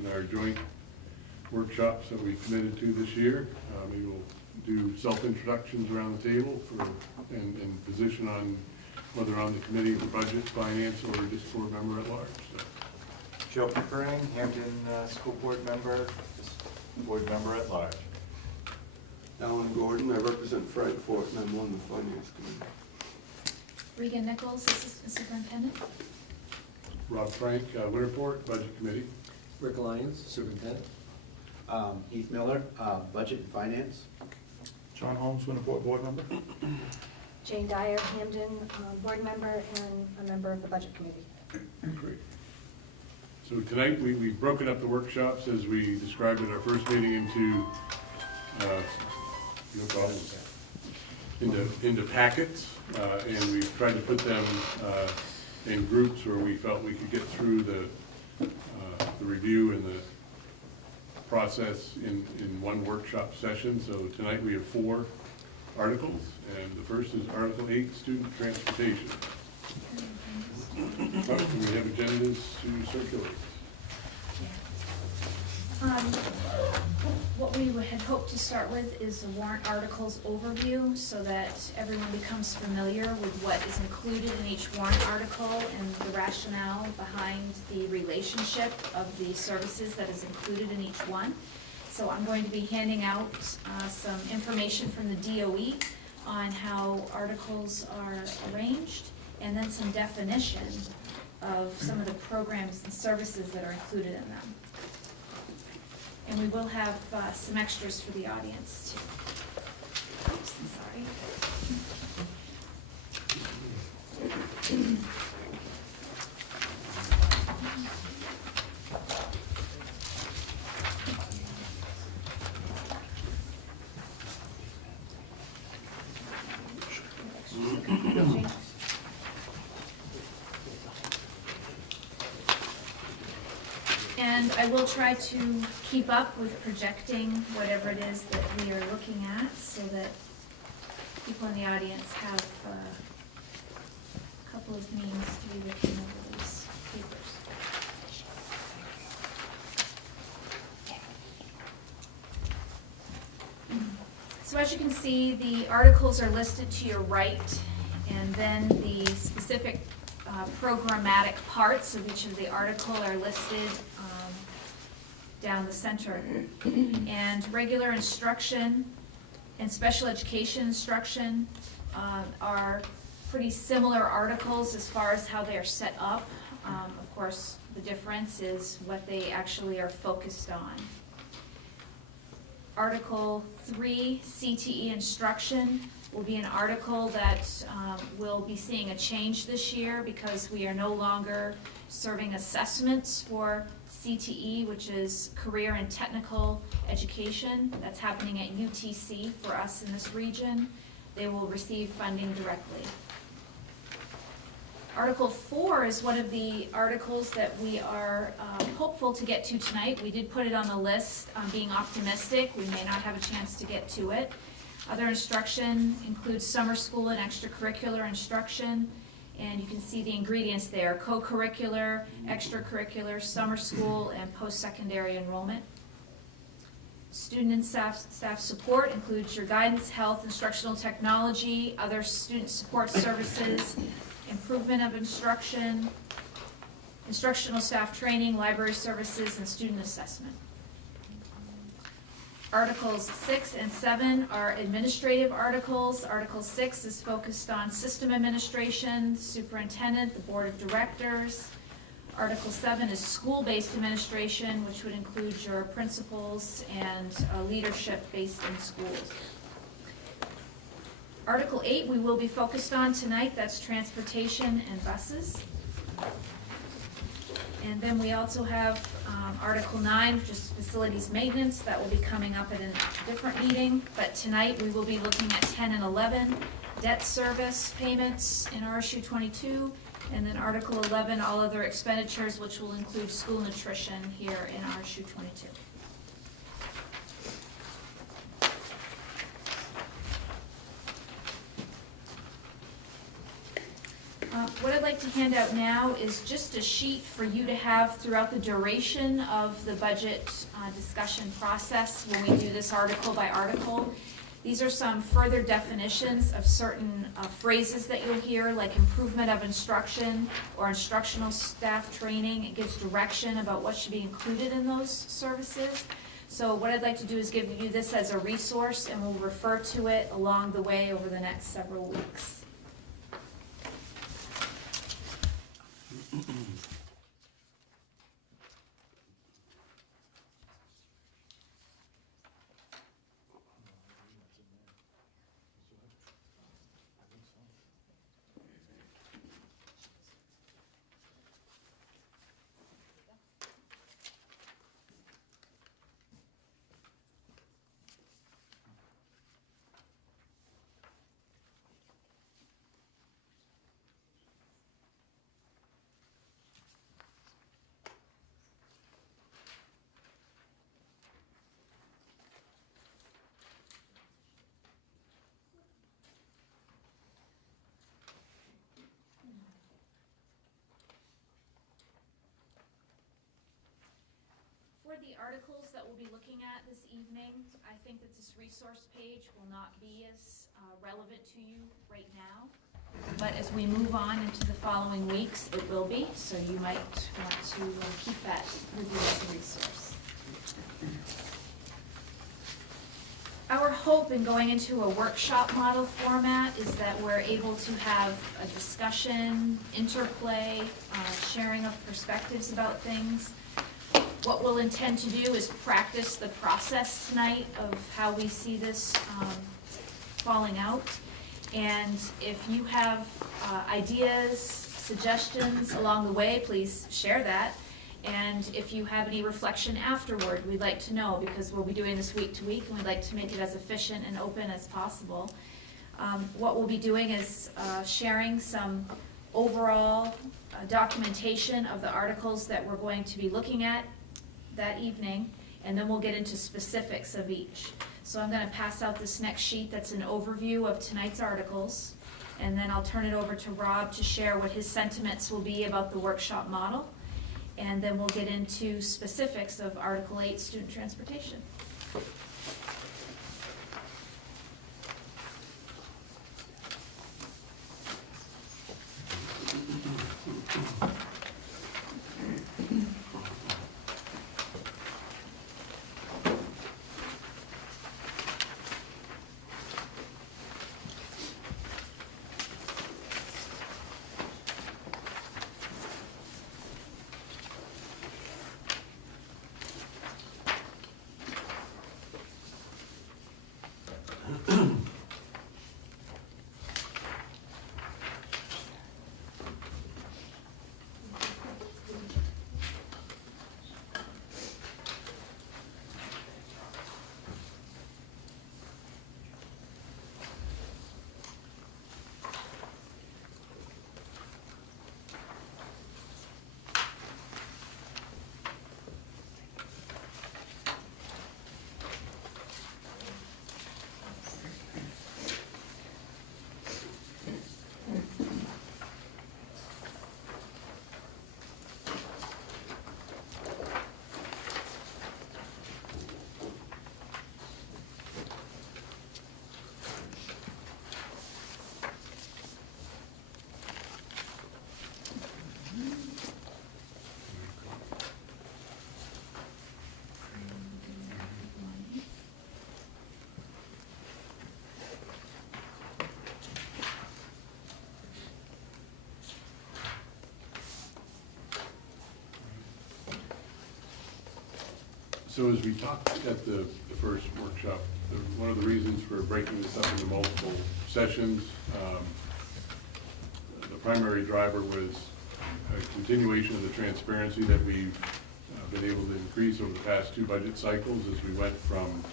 in our joint workshops that we committed to this year. We will do self-introductions around the table and position on whether on the committee for budget, finance, or just board member at large. So. Joe Pickering, Hampden School Board member, just board member at large. Alan Gordon, I represent Frankfort, and I'm on the finance committee. Regan Nichols, Assistant Superintendent. Rob Frank, Winterport, Budget Committee. Rick Lyons, Superintendent. Heath Miller, Budget and Finance. John Holmes, Winterport Board member. Jane Dyer, Hampden, board member and a member of the budget committee. Great. So tonight, we've broken up the workshops as we described at our first meeting into, no problems, into packets, and we've tried to put them in groups where we felt we could get through the review and the process in one workshop session. So tonight we have 4 articles, and the first is Article 8, Student Transportation. Oh, we have agendas to circulate. What we had hoped to start with is the warrant articles overview so that everyone becomes familiar with what is included in each warrant article and the rationale behind the relationship of the services that is included in each one. So I'm going to be handing out some information from the DOE on how articles are arranged, and then some definition of some of the programs and services that are included in them. And we will have some extras for the audience too. Oops, I'm sorry. And I will try to keep up with projecting whatever it is that we are looking at so that people in the audience have a couple of means to be looking over these papers. So as you can see, the articles are listed to your right, and then the specific programmatic parts of each of the article are listed down the center. And regular instruction and special education instruction are pretty similar articles as far as how they are set up. Of course, the difference is what they actually are focused on. Article 3, CTE instruction, will be an article that will be seeing a change this year because we are no longer serving assessments for CTE, which is Career and Technical Education. That's happening at UTC for us in this region. They will receive funding directly. Article 4 is one of the articles that we are hopeful to get to tonight. We did put it on the list, being optimistic. We may not have a chance to get to it. Other instruction includes summer school and extracurricular instruction, and you can see the ingredients there: co-curricular, extracurricular, summer school, and post-secondary enrollment. Student and staff support includes your guidance, health, instructional technology, other student support services, improvement of instruction, instructional staff training, library services, and student assessment. Articles 6 and 7 are administrative articles. Article 6 is focused on system administration, superintendent, the board of directors. Article 7 is school-based administration, which would include your principals and leadership based in schools. Article 8 we will be focused on tonight. That's transportation and buses. And then we also have Article 9, which is facilities maintenance. That will be coming up at a different meeting. But tonight we will be looking at 10 and 11, debt service payments in RSU 22, and then Article 11, all other expenditures, which will include school nutrition here in RSU 22. What I'd like to hand out now is just a sheet for you to have throughout the duration of the budget discussion process when we do this article by article. These are some further definitions of certain phrases that you'll hear, like improvement of instruction or instructional staff training. It gives direction about what should be included in those services. So what I'd like to do is give you this as a resource, and we'll refer to it along the way over the next several weeks. For the articles that we'll be looking at this evening, I think that this resource page will not be as relevant to you right now. But as we move on into the following weeks, it will be, so you might want to keep that with you as a resource. Our hope in going into a workshop model format is that we're able to have a discussion, interplay, sharing of perspectives about things. What we'll intend to do is practice the process tonight of how we see this falling out. And if you have ideas, suggestions along the way, please share that. And if you have any reflection afterward, we'd like to know, because we'll be doing this week to week, and we'd like to make it as efficient and open as possible. What we'll be doing is sharing some overall documentation of the articles that we're going to be looking at that evening, and then we'll get into specifics of each. So I'm going to pass out this next sheet that's an overview of tonight's articles, and then I'll turn it over to Rob to share what his sentiments will be about the workshop model, and then we'll get into specifics of Article 8, student transportation. So as we talked at the first workshop, one of the reasons for breaking this up into multiple sessions, the primary driver was a continuation of the transparency that we've been able to increase over the past two budget cycles as we went from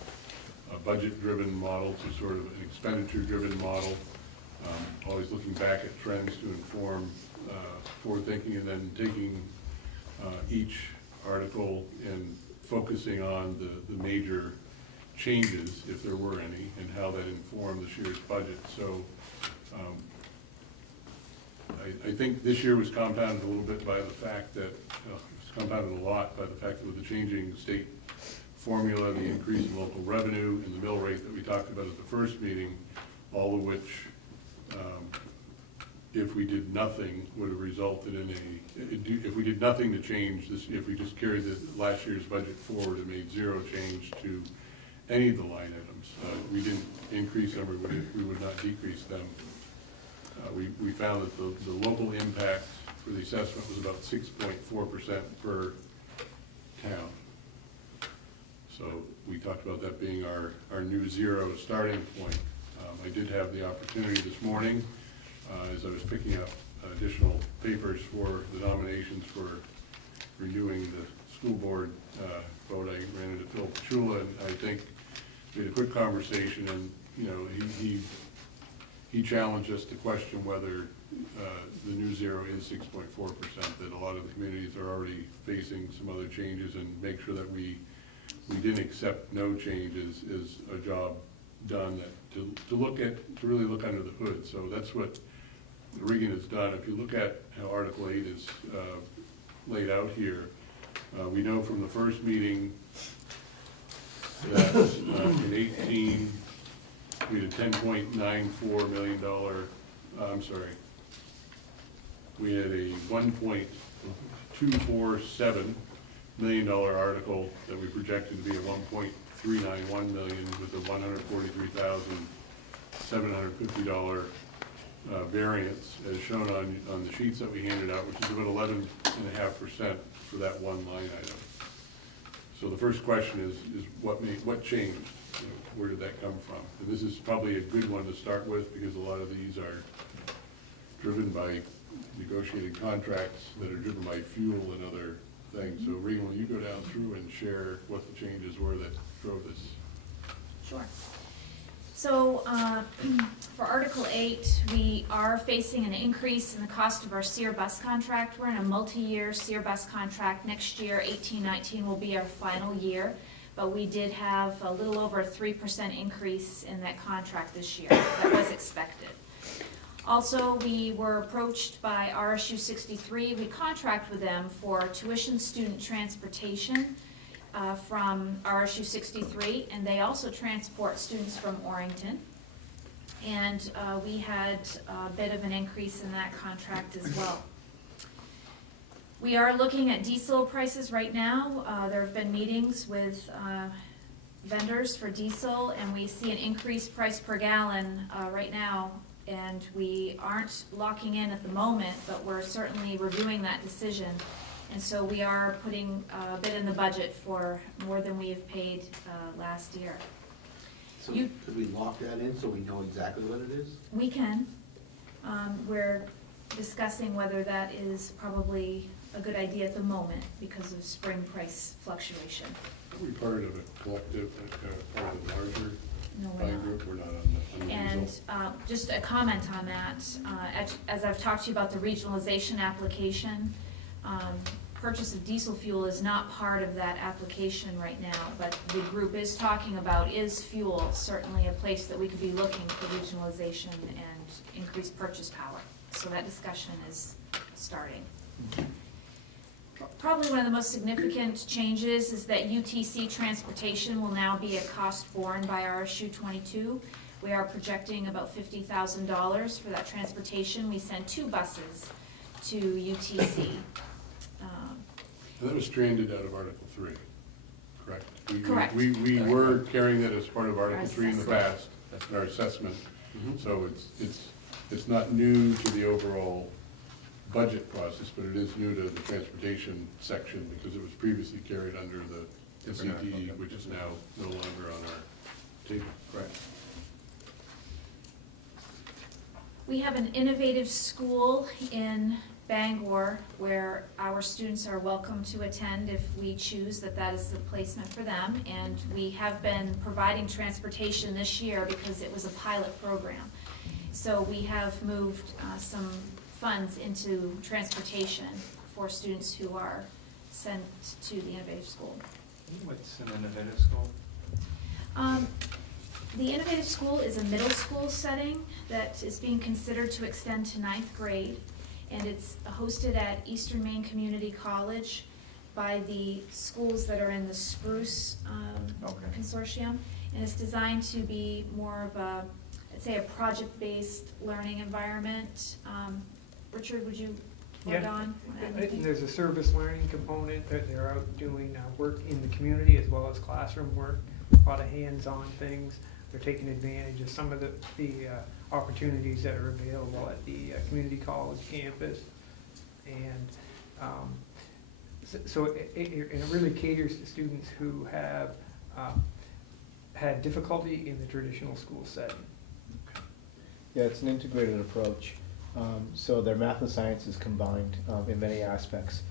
a budget-driven model to sort of an expenditure-driven model, always looking back at trends to inform forward thinking, and then taking each article and focusing on the major changes, if there were any, and how that informed this year's budget. So I think this year was compounded a little bit by the fact that, it was compounded a lot by the fact that with the changing state formula, the increase in local revenue, and the mill rate that we talked about at the first meeting, all of which, if we did nothing, would have resulted in if we did nothing to change this, if we just carried the last year's budget forward and made zero change to any of the line items, we didn't increase them, or we would not decrease them. We found that the local impact for the assessment was about 6.4% per town. So we talked about that being our new zero starting point. I did have the opportunity this morning, as I was picking up additional papers for the nominations for renewing the school board vote. I ran into Phil Pachula, and I think we had a quick conversation, and he challenged us to question whether the new zero is 6.4%, that a lot of the communities are already facing some other changes, and make sure that we didn't accept no change is a job done, that to really look under the hood. So that's what Regan has done. If you look at how Article 8 is laid out here, we know from the first meeting that in 18, we had a $10.94 million, we had a $1.247 million article that we projected to be a $1.391 million, with a $143,750 variance, as shown on the sheets that we handed out, which is about 11.5% for that one line item. So the first question is what changed? Where did that come from? And this is probably a good one to start with, because a lot of these are driven by negotiated contracts that are driven by fuel and other things. So Regan, will you go down through and share what the changes were that drove this? Sure. So for Article 8, we are facing an increase in the cost of our SEER bus contract. We're in a multi-year SEER bus contract. Next year, 18-19, will be our final year, but we did have a little over a 3% increase in that contract this year. That was expected. Also, we were approached by RSU 63. We contract with them for tuition student transportation from RSU 63, and they also transport students from Orrington. And we had a bit of an increase in that contract as well. We are looking at diesel prices right now. There have been meetings with vendors for diesel, and we see an increased price per gallon right now, and we aren't locking in at the moment, but we're certainly reviewing that decision. And so we are putting a bit in the budget for more than we have paid last year. So could we lock that in so we know exactly what it is? We can. We're discussing whether that is probably a good idea at the moment because of spring price fluctuation. Are we part of a collective, part of a larger No, we're buying not. group? We're not on the And diesel. just a comment on that, as I've talked to you about the regionalization application, purchase of diesel fuel is not part of that application right now, but the group is talking about, is fuel certainly a place that we could be looking for regionalization and increased purchase power. So that discussion is starting. Probably one of the most significant changes is that UTC transportation will now be a cost borne by RSU 22. We are projecting about $50,000 for that transportation. We send 2 buses to UTC. That was stranded out of Article 3, correct? Correct. We were carrying that as part of Article 3 in the assessment. past, that's our assessment. So it's not new to the overall budget process, but it is new to the transportation section because it was previously carried under the CTE, which is now no longer on our table. Correct. We have an innovative school in Bangor where our students are welcome to attend if we choose that is the placement for them. And we have been providing transportation this year because it was a pilot program. So we have moved some funds into transportation for students who are sent to the innovative school. What's an innovative school? The innovative school is a middle school setting that is being considered to extend to 9th grade. and it's hosted at Eastern Maine Community College by the schools that are in the Spruce Okay. Consortium. And it's designed to be more of a, I'd say, a project-based learning environment. Richard, would you add Yeah. on anything? There's a service learning component, that they're out doing work in the community as well as classroom work, a lot of hands-on things. They're taking advantage of some of the opportunities that are available at the community college campus. And so it really caters to students who have had difficulty in the traditional school setting. Yeah, it's an integrated approach. So their math and science is combined in many aspects.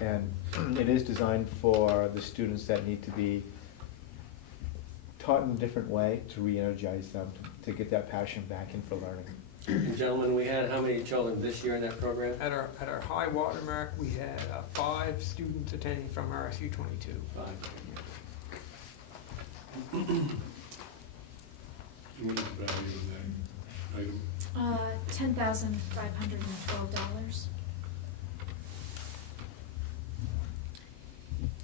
And it is designed for the students that need to be taught in a different way to re-energize them, to get that passion back in for learning. And gentlemen, we had how many children this year in that program? At our high water mark, we had 5 students attending from RSU 22. 5. What is the value of that item? $10,512.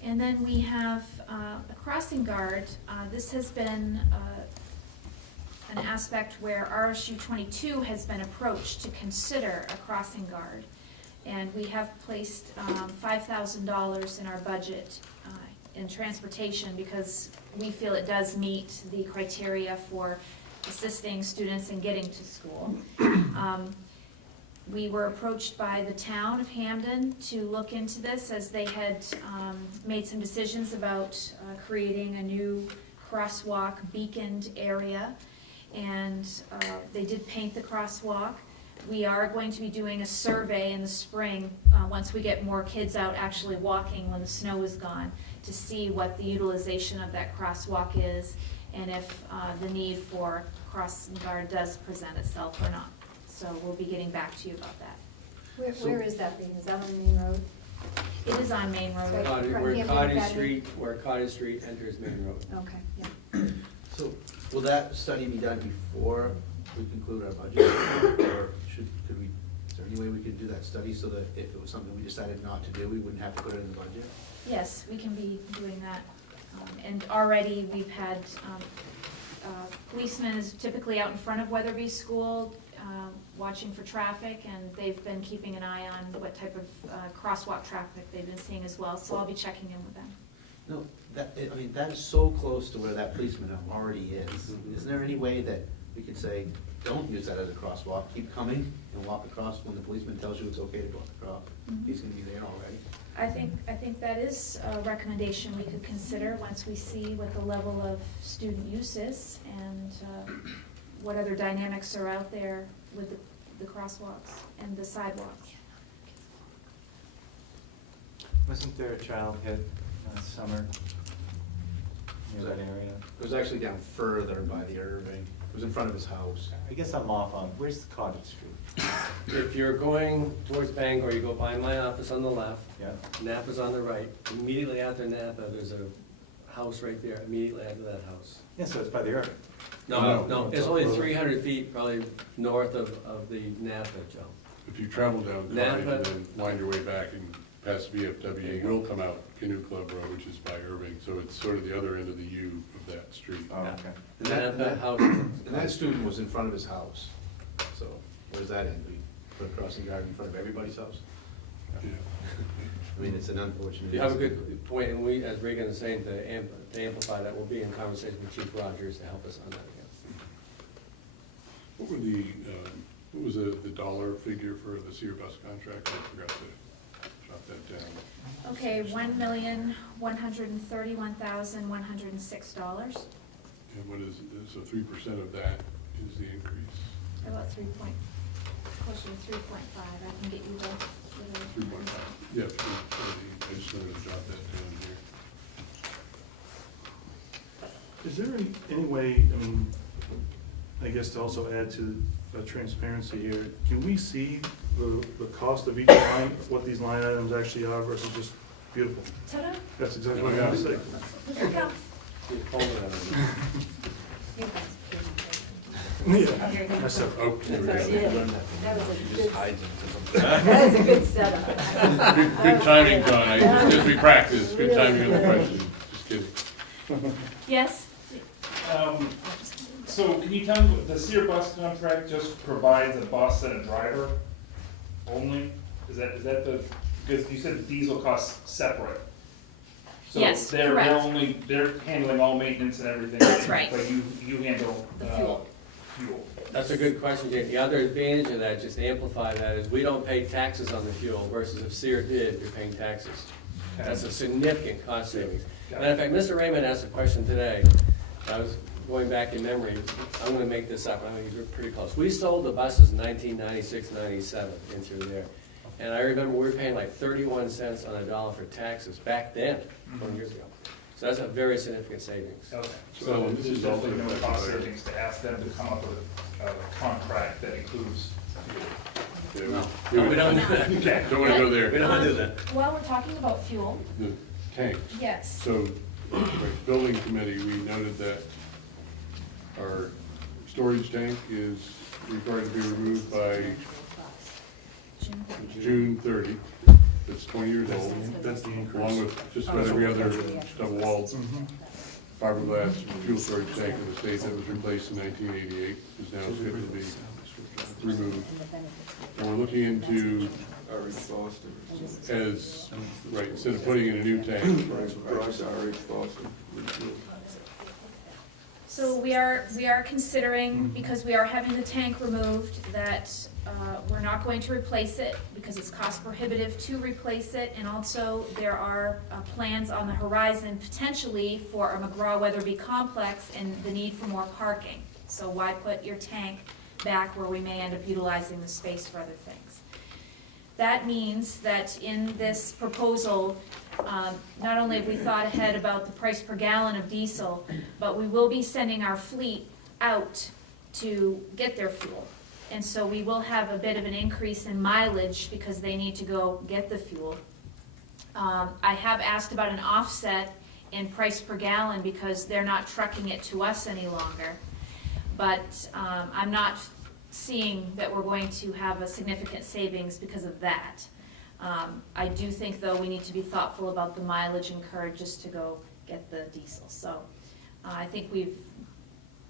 And then we have a crossing guard. This has been an aspect where RSU 22 has been approached to consider a crossing guard. And we have placed $5,000 in our budget in transportation because we feel it does meet the criteria for assisting students in getting to school. We were approached by the town of Hampden to look into this as they had made some decisions about creating a new crosswalk beaconed area. And they did paint the crosswalk. We are going to be doing a survey in the spring, once we get more kids out actually walking when the snow is gone, to see what the utilization of that crosswalk is and if the need for crossing guard does present itself or not. So we'll be getting back to you about that. Where is that being? Is that on Main Road? It is on Main Road. Right. Where Hampden Cottage Academy. Street enters Main Road. Okay, yeah. So will that study be done before we conclude our budget? Or is there any way we could do that study so that if it was something we decided not to do, we wouldn't have to put it in the budget? Yes, we can be doing that. And already we've had, policemen is typically out in front of Weatherby School, watching for traffic, and they've been keeping an eye on what type of crosswalk traffic they've been seeing as well, so I'll be checking in with them. No, that is so close to where that policeman already is. Isn't there any way that we could say, don't use that as a crosswalk, keep coming and walk across when the policeman tells you it's okay to go across? He's gonna be there already. I think that is a recommendation we could consider once we see what the level of student use is and what other dynamics are out there with the crosswalks and the sidewalks. Wasn't there a child hit last summer near that area? It was actually down further by the Irving. It was in front of his house. I guess I'm off on, where's the Cottage Street? If you're going towards Bangor, you go by my office on the left, Yeah, Napa's on the right. Immediately after Napa, there's a house right there, immediately after that house. yeah, so it's by the Irving. No, it's only 300 feet probably north of the Napa, Joe. If you travel down Cottage Napa. and then wind your way back and past VFW, you will come out Canoe Club Road, which is by Irving, so it's sort of the other end of the U of that street. Oh, okay. And that- Napa house. And that student was in front of his house. So where's that end? We put a crossing guard in front of everybody's house? Yeah. I mean, it's an unfortunate. You have a good point, and we, as Reagan is saying, to amplify that, we'll be in conversation with Chief Rogers to help us on that again. What was the dollar figure for the Sear bus contract? I forgot to jot that down. Okay, $1,131,106. And what is, so 3% of that is the increase? About closer to 3.5. I can get you the. 3.5. Yeah, I just wanted to jot that down here. Is there any way, I mean, I guess to also add to the transparency here, can we see the cost of each line, what these line items actually are versus just beautiful? Ta-da, That's exactly what I was saying. here we go. You're pulling it out of me. You guys, That's a- Oh, there we go. That was a good, that was a good setup. Good timing, John, as we practice, good timing on the question, just kidding. Yes? So can you tell me, the Sear bus contract just provides a bus and a driver only? Is that the, because you said the diesel costs separate? Yes, So they're correct. only, they're handling all maintenance and everything? That's right. But you handle, The fuel. fuel? That's a good question, Jane. The other advantage of that, just to amplify that, is we don't pay taxes on the fuel versus if Sear did, you're paying taxes. That's a significant cost savings. Matter of fact, Mr. Raymond asked a question today. I was going back in memory. I'm gonna make this up. I'm gonna get pretty close. We sold the buses in 1996, 97 in through there. And I remember we were paying like 31 cents on a dollar for taxes back then, 20 years ago. So that's a very significant savings. Okay, So so this there's is also definitely no effective cost later. savings to ask them to come up with a contract that includes fuel. Yeah, No, we don't do that. Okay. Don't wanna go We there, don't wanna do that. While we're talking about fuel, the tanks. yes. So, right, building committee, we noted that our storage tank is required to be removed by June 30. That's 20 years old, That's the increase. along with just about every other double-walled fiberglass fuel storage tank in the state that was replaced in 1988 is now scheduled to be removed. And we're looking into, RH Boston. as, right, instead of putting in a new tank, Brush RH Boston. So we are considering, because we are having the tank removed, that we're not going to replace it because it's cost prohibitive to replace it. And also, there are plans on the horizon potentially for a McGraw-Weatherby complex and the need for more parking. So why put your tank back where we may end up utilizing the space for other things? That means that in this proposal, not only have we thought ahead about the price per gallon of diesel, but we will be sending our fleet out to get their fuel. And so we will have a bit of an increase in mileage because they need to go get the fuel. I have asked about an offset in price per gallon because they're not trucking it to us any longer. But I'm not seeing that we're going to have a significant savings because of that. I do think, though, we need to be thoughtful about the mileage incurred just to go get the diesel. So I think we've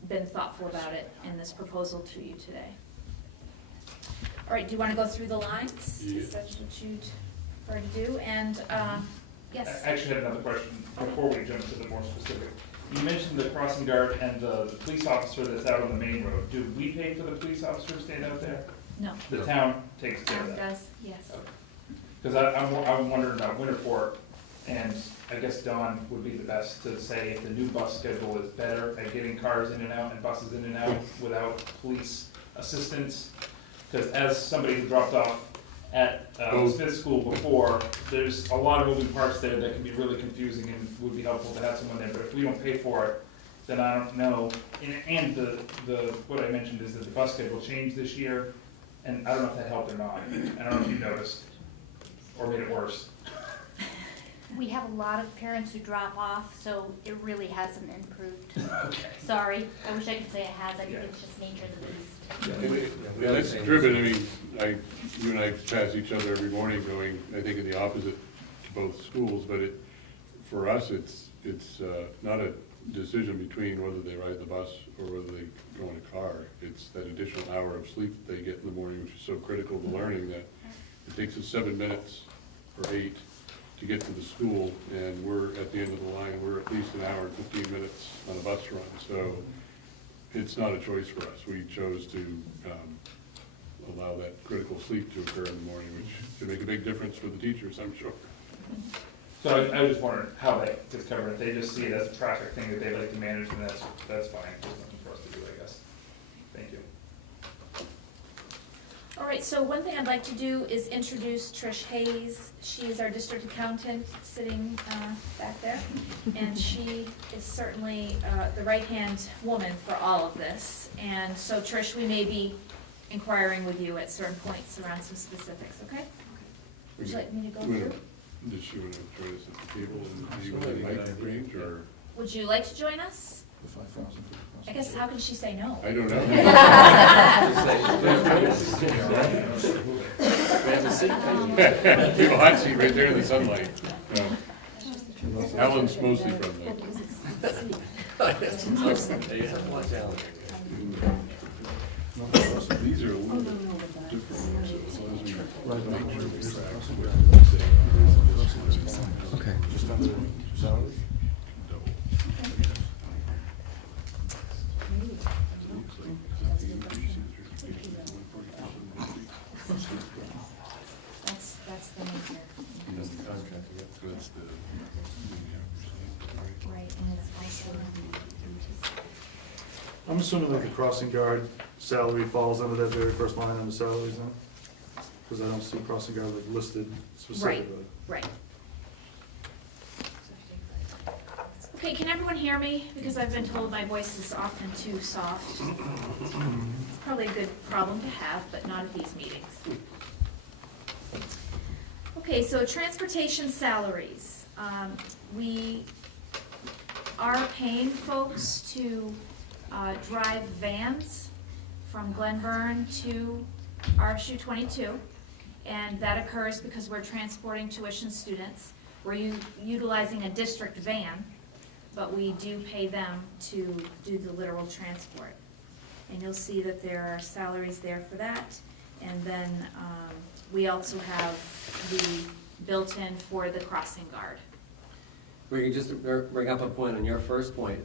been thoughtful about it in this proposal to you today. All right, do you want to go through the lines? Yeah. Is that what you'd prefer to do? And, yes. I actually have another question before we jump to the more specific. You mentioned the crossing guard and the police officer that's out on the main road. Do we pay for the police officer staying out there? No. The town takes care of Town that? does, yes. Because I'm wondering about Winterport, and I guess Dawn would be the best to say if the new bus schedule is better at getting cars in and out and buses in and out without police assistance. Because as somebody who dropped off at Smith School before, there's a lot of moving parts there that can be really confusing and would be helpful to have someone there. But if we don't pay for it, then I don't know. And what I mentioned is that the bus schedule changed this year, and I don't know if that helped or not. I don't know if you noticed or made it worse. We have a lot of parents who drop off, so it really hasn't improved. Okay. Sorry, I wish I could say it has, I think Yeah. it's just nature of the beast. And it's driven, I mean, you and I pass each other every morning going, I think, in the opposite to both schools, but for us, it's not a decision between whether they ride the bus or whether they go in a car. It's that additional hour of sleep that they get in the morning, which is so critical to learning, that it takes us 7 minutes or 8 to get to the school, and we're at the end of the line, we're at least an hour and 15 minutes on a bus run. So it's not a choice for us. We chose to allow that critical sleep to occur in the morning, which can make a big difference for the teachers, I'm sure. So I was just wondering how that gets covered. If they just see it as a traffic thing that they like to manage, then that's fine. There's nothing for us to do, I guess. Thank you. All right, so one thing I'd like to do is introduce Trish Hayes. She is our district accountant sitting back there. And she is certainly the right-hand woman for all of this. And so Trish, we may be inquiring with you at certain points around some specifics, okay? Would you like me to go through? Does she want to join us at the table and be within mic range, or? Would you like to join us? I guess how can she say no? I don't know. People hot seat right there in the sunlight. Alan's mostly from there. These are a little bit different, so as long as we make sure we track what Okay. Just under salaries? double. That's the major, That's the contract, yeah. That's the. right, and it's also, I'm assuming that the crossing guard salary falls under that very first line on the salaries then? Because I don't see crossing guard like listed specifically. right. Okay, can everyone hear me? Because I've been told my voice is often too soft. Probably a good problem to have, but not at these meetings. Okay, so transportation salaries. We are paying folks to drive vans from Glenburn to RSU 22, and that occurs because we're transporting tuition students. We're utilizing a district van, but we do pay them to do the literal transport. And you'll see that there are salaries there for that. And then we also have the built-in for the crossing guard. We can just bring up a point on your first point.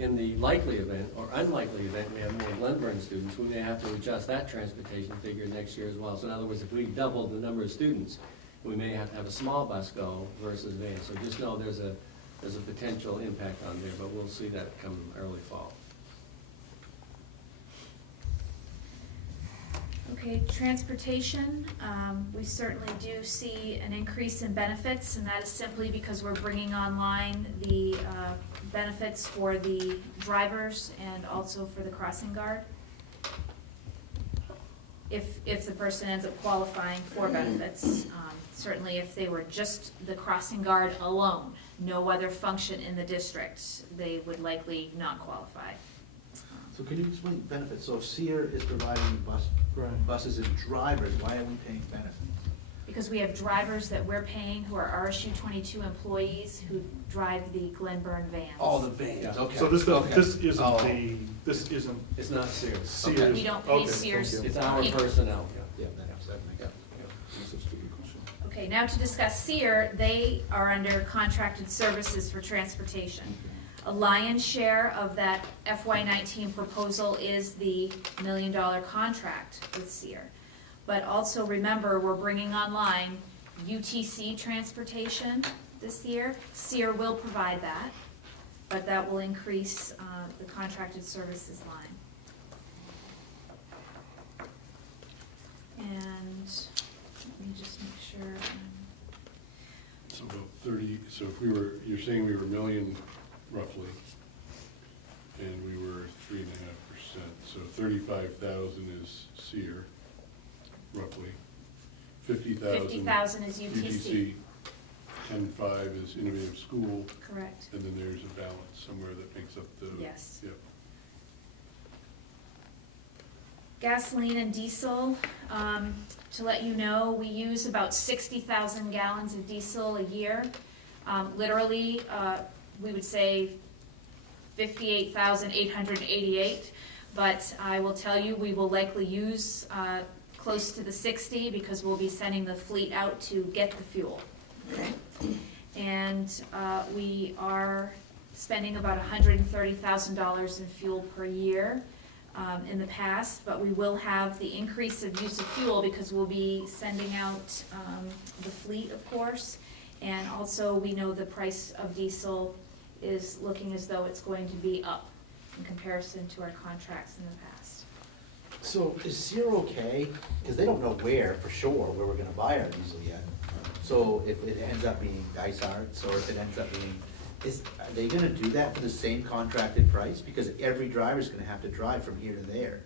In the likely event, or unlikely event, we have more Glenburn students, we may have to adjust that transportation figure next year as well. So in other words, if we double the number of students, we may have to have a small bus go versus van. So just know there's a potential impact on there, but we'll see that come early fall. Okay, transportation, we certainly do see an increase in benefits, and that is simply because we're bringing online the benefits for the drivers and also for the crossing guard. If the person ends up qualifying for benefits, certainly if they were just the crossing guard alone, no other function in the district, they would likely not qualify. So can you explain benefits? So if SEER is providing Right. buses and drivers, why are we paying benefits? Because we have drivers that we're paying who are RSU 22 employees who drive the Glenburn vans. Oh, the vans, Yeah. okay. So this Okay. isn't Oh. this isn't It's not serious. Sears. We don't pay Okay, Sears. thank you. It's our people. personnel. Yeah, that makes sense. Okay, now to discuss SEER, they are under contracted services for transportation. A lion's share of that FY19 proposal is the $1 million contract with SEER. But also remember, we're bringing online UTC transportation this year. SEER will provide that, but that will increase the contracted services line. And let me just make sure. So about 30, so if we were, you're saying we were a million roughly, and we were 3.5%, so 35,000 is SEER, roughly. 50,000. 50,000 is UTC. 10.5 is innovative school, Correct. and then there's a balance somewhere that makes up the. Yes. Yep. Gasoline and diesel, to let you know, we use about 60,000 gallons of diesel a year. Literally, we would say 58,888, but I will tell you, we will likely use close to the 60 because we'll be sending the fleet out to get the fuel. Okay? And we are spending about $130,000 in fuel per year in the past, but we will have the increase of use of fuel because we'll be sending out the fleet, of course, and also we know the price of diesel is looking as though it's going to be up in comparison to our contracts in the past. So is SEER okay? Because they don't know where we're gonna buy our diesel yet. So if it ends up being Dysart's, or if it ends up being, are they gonna do that for the same contracted price? Because every driver's gonna have to drive from here to there.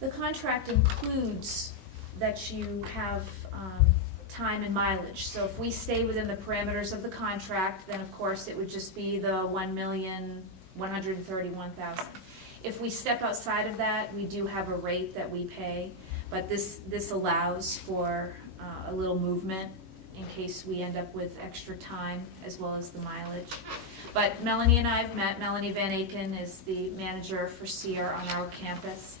The contract includes that you have time and mileage. So if we stay within the parameters of the contract, then of course it would just be the 1 million $131,000. If we step outside of that, we do have a rate that we pay, but this allows for a little movement in case we end up with extra time as well as the mileage. But Melanie and I have met. Melanie Van Aken is the manager for SEER on our campus,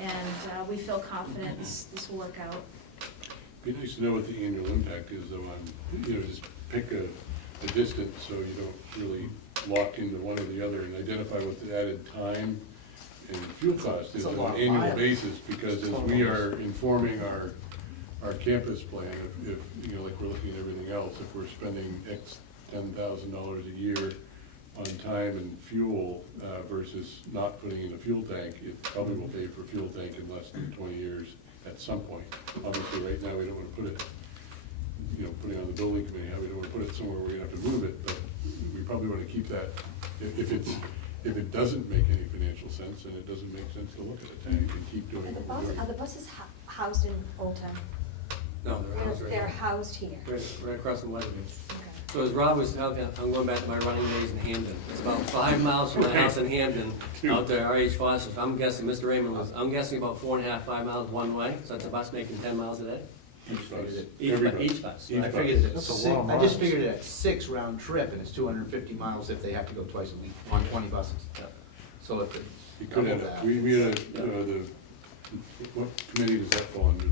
and we feel confident this will work out. Be nice to know what the annual impact is though on, just pick a distance so you don't really lock into one or the other, and identify what the added time and fuel cost is It's a on lot an of annual miles. basis, because as we are informing our campus plan, if like we're looking at everything else, if we're spending X $10,000 a year on time and fuel versus not putting in a fuel tank, it probably will pay for a fuel tank in less than 20 years at some point. Obviously, right now, we don't want to put it, putting on the building committee, we don't want to put it somewhere where we're going to have to move it, but we probably want to keep that. If it doesn't make any financial sense, then it doesn't make sense to look at a tank and keep doing what we're doing. Are the buses housed in Old Town? No, they're housed right They're here. housed here. Right across from Weatherby. Okay. So as Rob was telling, I'm going back to my running days in Hampden. It's about 5 miles from my house in Hampden, out there, R.H. Foster's. I'm guessing, Mr. Raymond I'm guessing about 4.5, 5 miles one way. So that's a bus making 10 miles a day? Each bus. Each Every bus. bus. Each I bus. figured it That's a at lot of I just miles. figured it at 6 round trip, and it's 250 miles if they have to go twice a week on 20 buses. Yeah. So if it You could double have, that. we had what committee does that fall under, the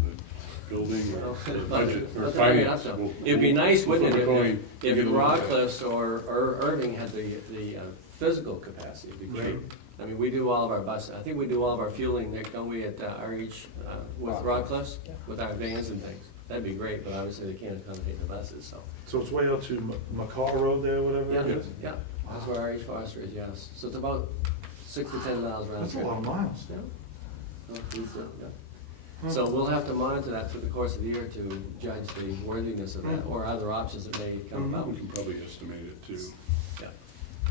building or the budget or That's what I mean, finance? so We'll- it'd be nice, wouldn't we'll flip a it, coin, if get a look at that. Rockcliffe's or Irving had the physical capacity, it'd be great. Right. I mean, we do all of our buses, I think we do all of our fueling, Nick, don't we, at RH with Rockcliffe's, with our vans and things? That'd be great, but obviously they can't accommodate the buses, so. So it's way out to McCall Road there, whatever Yeah, it is? yeah, that's where RH Foster is, yes. So it's about 6 to 10 miles around That's a here. lot of miles. Yeah. So, yeah. So we'll have to monitor that through the course of the year to judge the worthiness of that, or other options that may come about. We can probably estimate it too. Yeah.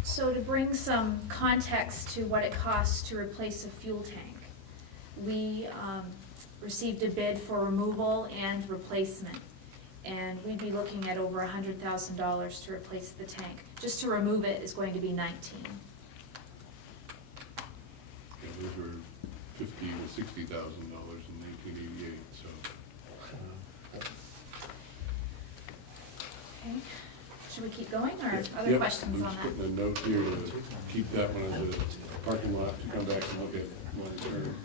So to bring some context to what it costs to replace a fuel tank, we received a bid for removal and replacement, and we'd be looking at over $100,000 to replace the tank. Just to remove it is going to be $19,000. Yeah, those were $50,000 to $60,000 in 1988, so. Okay, should we keep going, or other Yep, questions on I'm just that? putting a note here to keep that one as a parking lot to come back and look at long-term,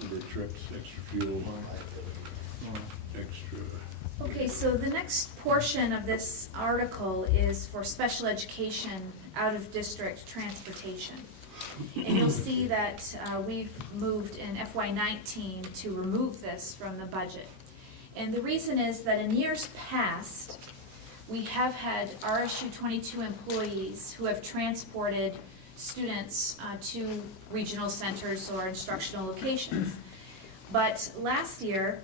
number of trips, extra fuel, extra. Okay, so the next portion of this article is for special education out-of-district transportation. And you'll see that we've moved in FY19 to remove this from the budget. And the reason is that in years past, we have had RSU 22 employees who have transported students to regional centers or instructional locations. But last year,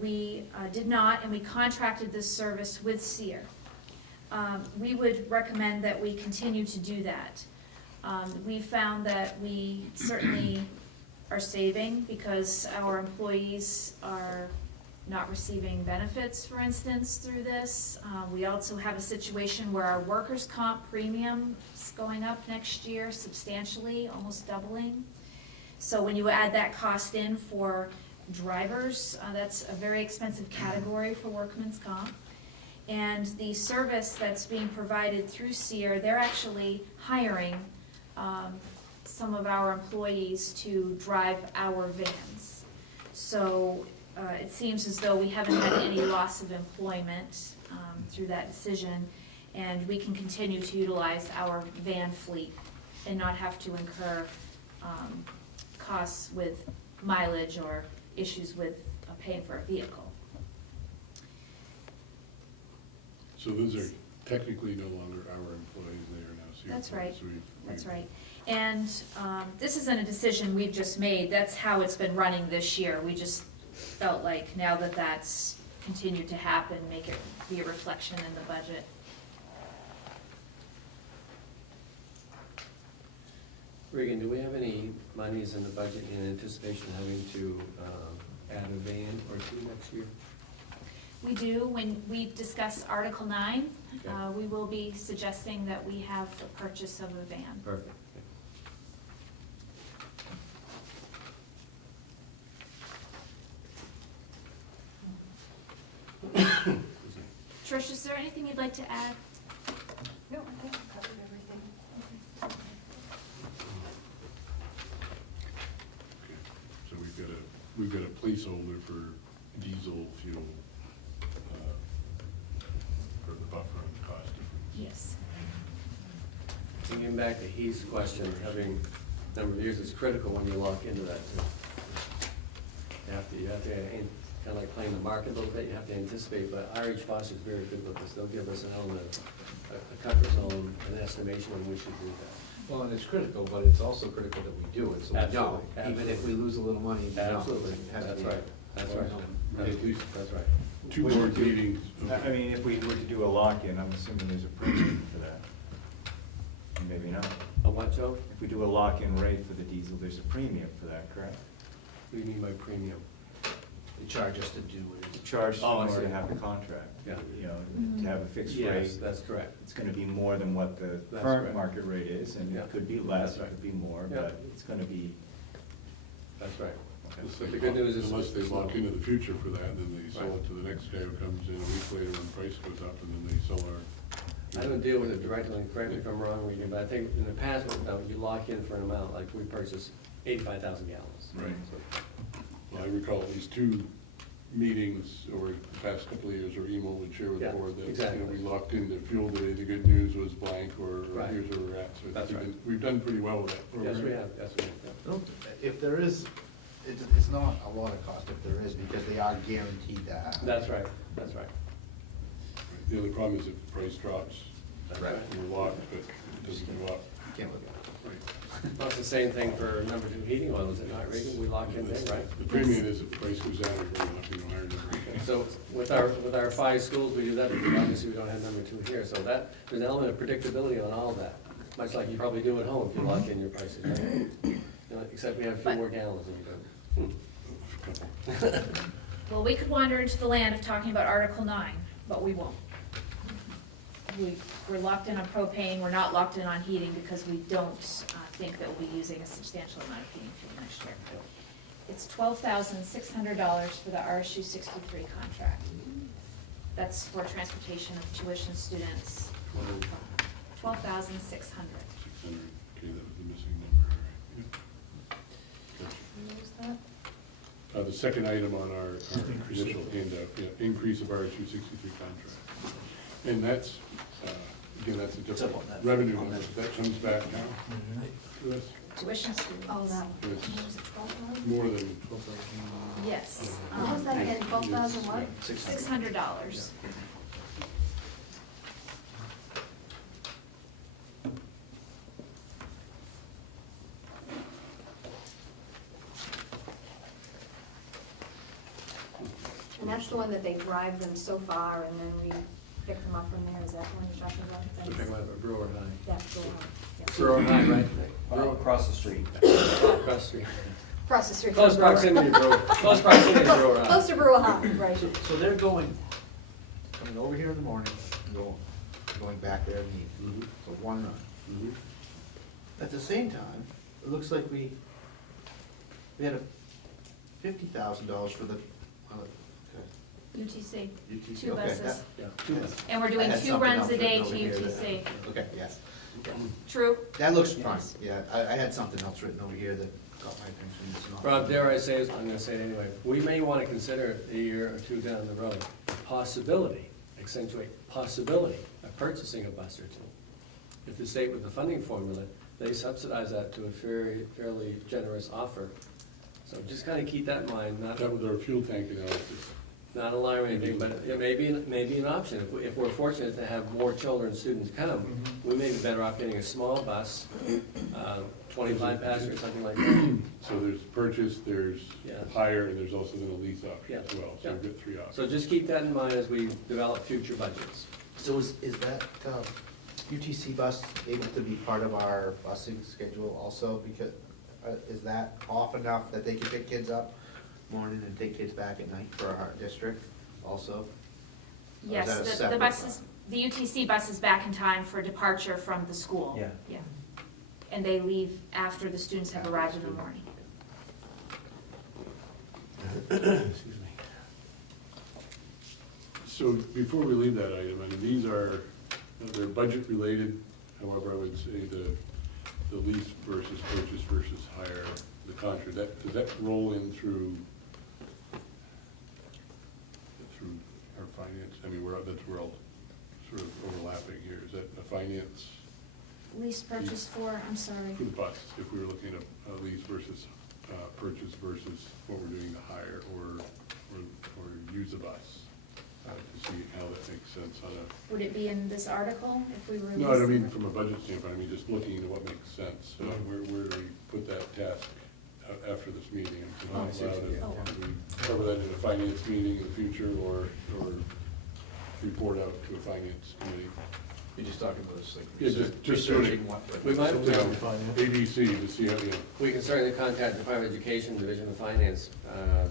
we did not, and we contracted this service with SEER. We would recommend that we continue to do that. We found that we certainly are saving because our employees are not receiving benefits, for instance, through this. We also have a situation where our workers' comp premium is going up next year substantially, almost doubling. So when you add that cost in for drivers, that's a very expensive category for workman's comp. And the service that's being provided through SEER, they're actually hiring some of our employees to drive our vans. So it seems as though we haven't had any loss of employment through that decision, and we can continue to utilize our van fleet and not have to incur costs with mileage or issues with paying for a vehicle. So those are technically no longer our employees, they are now SEER That's right. employees. That's right. And this isn't a decision we've just made. That's how it's been running this year. We just felt like now that that's continued to happen, make it be a reflection in the budget. Regan, do we have any monies in the budget in anticipation of having to add a van or two next year? We do, when we discuss Article 9, Okay. we will be suggesting that we have the purchase of a van. Perfect. Trish, is there anything you'd like to add? No, I think I covered everything. So we've got a placeholder for diesel fuel, for the buffer and cost difference. Yes. Thinking back to Heath's question, having a number of years is critical when you lock into that too. You have to, kind of like playing the market a little bit, you have to anticipate, but RH Foster is very good with this. They'll give us an element, a comfort zone, an estimation when we should do that. Well, and it's critical, but it's also critical that we do it, so we know, Absolutely, even if we lose a little money, we know. Absolutely, It has to that's be- right, that's right. At least That's right. 2 board meetings. I mean, if we were to do a lock-in, I'm assuming there's a premium for that. Maybe not. A what, Joe? If we do a lock-in rate for the diesel, there's a premium for that, correct? What do you mean by premium? They charge us to do it. To charge Oh, I in order see. to have the contract. Yeah. You know, to have a fixed Yes, rate. that's correct. It's gonna be more than what the That's current right. market rate is, and Yeah. it could be less, That's it right. could be more, Yeah. but it's gonna be. That's right. Unless But they the good news is Unless they it's lock not. into the future for that, then they sell Right. it to the next guy who comes in a week later when the price goes up, and then they sell our. I don't deal with it directly, and correct me if I'm wrong, Regan, but I think in the past, you lock in for an amount, like we purchased 85,000 gallons. Right. Well, I recall at least 2 meetings over the past couple of years, where Emo would share with the Yeah, board that, exactly. we locked into fuel today, the good news was blank, or Right. here's where we're at. So That's we've right. been- We've done pretty well with that program. Yes, we have, yes, we have. No, if there is, it's not a lot of cost if there is, because they are guaranteed that. That's right, that's right. The only problem is if the price drops, Right. we're locked, but it doesn't go up. You can't look at Right. Well, it's the same thing for number 2 heating oil, is it not, Regan? We lock in there, right? The premium is if the price goes down, we're not going to hire them. So with our 5 schools, we do that, because obviously we don't have number 2 here, so that, there's an element of predictability on all of that. Much like you probably do at home if you lock in your prices, right? You know, except we have a few But- more gallons than you do. Well, we could wander into the land of talking about Article 9, but we won't. We're locked in on propane, we're not locked in on heating because we don't think that we'll be using a substantial amount of heating fuel next year. It's $12,600 for the RSU 63 contract. That's for transportation of tuition students. 12,600. 600, okay, that was the missing number, all right. Yep. Gotcha. The second item on our initial handout, increase of RSU 63 contract. And that's, again, that's a different up on that. revenue On number. that. That comes back now to us. Tuition students. Oh, that one. It's Was it 12,000? more than 12,000. Yes. What was that again, 12,000 what? $600. And that's the one that they drive them so far and then we pick them up from there, is that the one you're talking about? So pick them up at Brewer High. That's the one, yeah. Brewer High, right? Across the street. Across the street. Across the street. Close from Brewer. proximity to Brewer, close proximity to Brewer High. Close to Brewer High, right. So they're coming over here in the morning, and going back there and eating, Mhm. so one run. Mhm. At the same time, it looks like we had a $50,000 for the, UTC, UTC. 2 Okay, buses. that- Yeah. yes. And we're I doing had 2 something runs else a day written to over here that- UTC. Okay, yes. True? That looks Yes. fine, yeah, I had something else written over here that caught my attention. It's not- Rob, dare I say, I'm gonna say it anyway, we may wanna consider a year or 2 down the road, possibility, accentuate possibility of purchasing a bus or 2. If the state with the funding formula, they subsidize that to a fairly generous offer. So just kinda keep that in mind, not That was our fuel tank analysis. not alarming anything, but it may be an option. If we're fortunate to have more children, students come, we may be better off getting a small bus, 25 passengers, something like that. So there's purchase, there's Yeah. hire, and there's also then a lease option as Yeah. well. So Yeah. we've got 3 options. So just keep that in mind as we develop future budgets. So is that UTC bus able to be part of our busing schedule also? Because, is that off enough that they can pick kids up morning and take kids back at night for our district also? Or is Yes, that a the separate buses, the UTC bus is back in time for departure from the school. Yeah. Yeah. And they leave after the students have arrived in the morning. Excuse me. So before we leave that item, I mean, these are, they're budget related, however, I would say the lease versus purchase versus hire, the contract, does that roll in through our finance? I mean, we're all sort of overlapping here. Is that a finance Lease purchase for, I'm sorry. for the bus, if we were looking at a lease versus purchase versus what we're doing to hire or use a bus? To see how that makes sense on a. Would it be in this article if we were? No, I don't mean from a budget standpoint, I mean just looking at what makes sense. Where do we put that task after this meeting? Oh, I see what you mean. Do we cover that in a finance meeting in the future or report out to a finance committee? You're just talking about this, like, Yeah, just researching what. We might, ABC to see how, we can certainly contact the Department of Education, Division of Finance,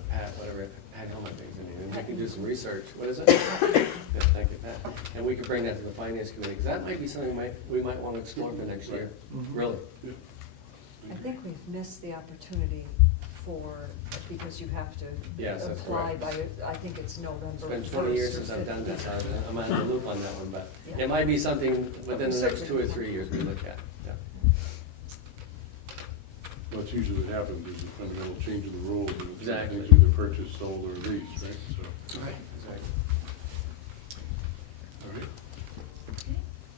Pat, whatever, Pat Helmut thinks, and we can do some research. What is it? Yeah, thank you, Pat. And we can bring that to the Finance Committee, because that might be something we might want to explore for next year, really. I think we've missed the opportunity because you have to Yes, that's apply correct. by, I think it's November 1st. It's been 20 years or since I've done 15th. that, so I'm out of the loop on that one, but Yeah. it might be something within the next 2 or 3 years we look at, yeah. well, it's usually what happens is a fundamental change in the rules. And it's Exactly. Things either purchased, sold, or leased, right? So, Right. Exactly. all right.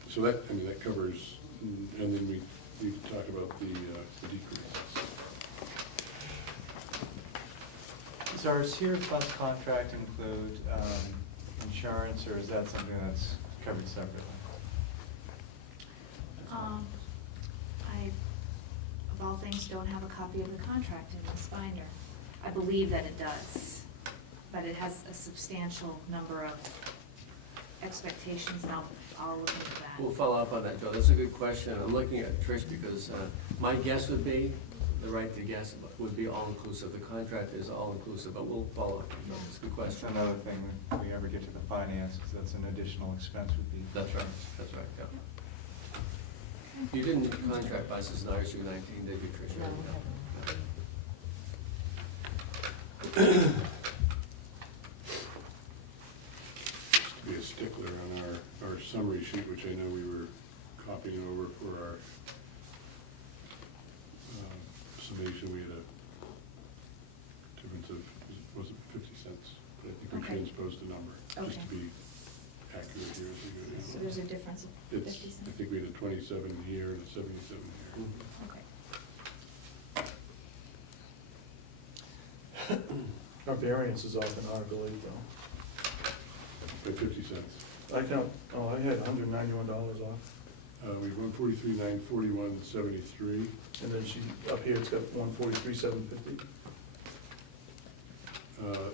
So that, I mean, that covers, and then we talk about the decrease. Does our Sears bus contract include insurance, or is that something that's covered separately? I, of all things, don't have a copy of the contract in this binder. I believe that it does, but it has a substantial number of expectations, and I'll look into that. We'll follow up on that, Joe. That's a good question. I'm looking at Trish because my guess would be, the right to guess would be all-inclusive. The contract is all-inclusive, but we'll follow up. Joe. It's a good That's question. another thing, when we ever get to the finance, because that's an additional expense would be. That's right, yeah. You didn't contract buses in RSU 19, did you, Trish? No, I haven't. To be a stickler on our summary sheet, which I know we were copying over for our summation, we had a difference of, was it 50 cents? But I think we Okay. transposed the number, just to Okay. be accurate here as we go down. So there's a difference of It's, 50 I cents? think we had a 27 here and a 77 here. Okay. Our variance is off in Article 8 though. By 50 cents. I had $191 off. We have 143,941.73. And then up here, it's got 143,750.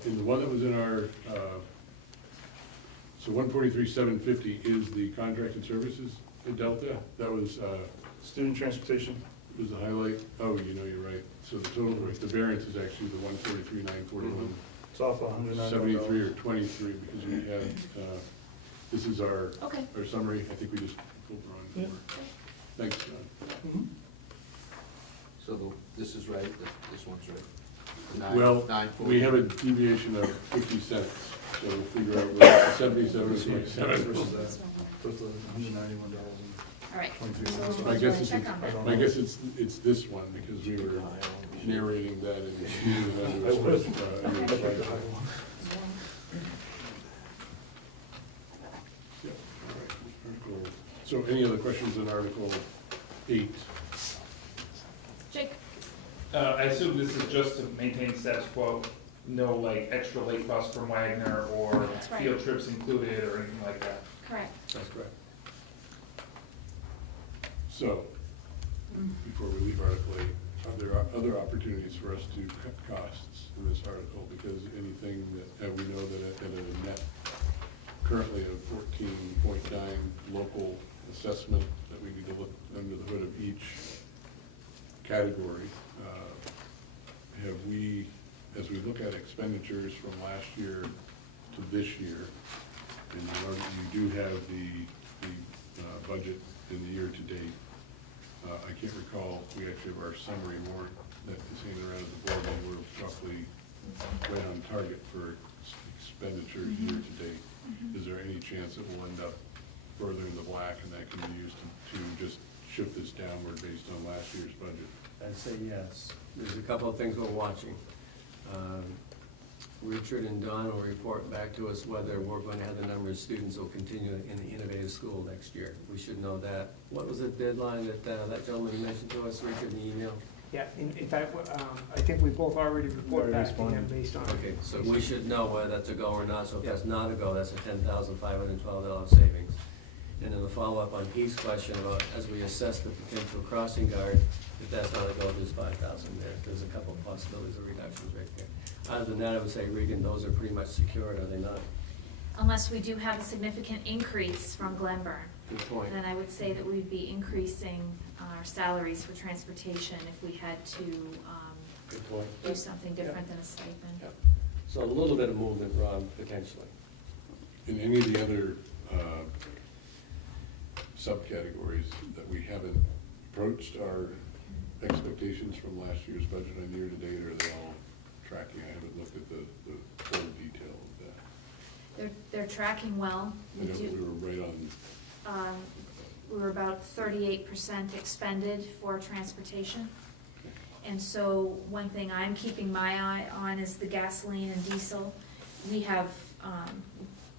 In the one that was in our, so 143,750 is the contracted services, the delta. That was, Student transportation. was the highlight. Oh, you know, you're right. So the total, the variance is actually the 143,941. It's off $191. 73 or 23, because we had, this is our, Okay. our summary. I think we just pulled the wrong number. Thanks, John. So this is right, this one's right. Well, 940. we have a deviation of 50 cents, so we'll figure out where 77 is Versus 27. that, with the $191 All right. 23 So cents. My we'll guess is, check on that. my guess it's this one, because we were narrating that and using that as I would. under the slide. Yeah, all right. Article- So any other questions on Article 8? Jake? I assume this is just to maintain status quo, no like extra late bus from Wagner or That's right. field trips included or anything like that. Correct. That's correct. So, before we leave Article 8, there are other opportunities for us to cut costs in this article, because anything that, we know that at a net, currently a 14.9 local assessment, that we need to look under the hood of each category. Have we, as we look at expenditures from last year to this year, and you do have the budget in the year to date, I can't recall, we actually have our summary warrant that is hanging around the board, and we're roughly right on target for expenditures year to date. is there any chance it will end up further in the black and that can be used to just shift this downward based on last year's budget? I'd say yes. There's a couple of things we're watching. Richard and Don will report back to us whether we're going to have the number of students that will continue in the innovative school next year. We should know that. What was the deadline that that gentleman mentioned to us, Richard, in the email? Yeah, in fact, I think we both already reported back to him based on. Okay, so we should know whether that's a go or not. So if that's not a go, that's a $10,512 savings. And then the follow-up on Heath's question about, as we assess the potential crossing guard, if that's not a go, there's 5,000 there. There's a couple of possibilities of reductions right there. Other than that, I would say, Regan, those are pretty much secured, are they not? Unless we do have a significant increase from Glenburn. Good point. Then I would say that we'd be increasing our salaries for transportation if we had to Good point. do something different than a stipend. Yep. So a little bit of movement, Rob, potentially. In any of the other subcategories that we haven't approached our expectations from last year's budget on year-to-date, or are they all tracking? I haven't looked at the full detail of that. They're tracking well. I know we were right on, We were about 38% expended for transportation. And so one thing I'm keeping my eye on is the gasoline and diesel. We have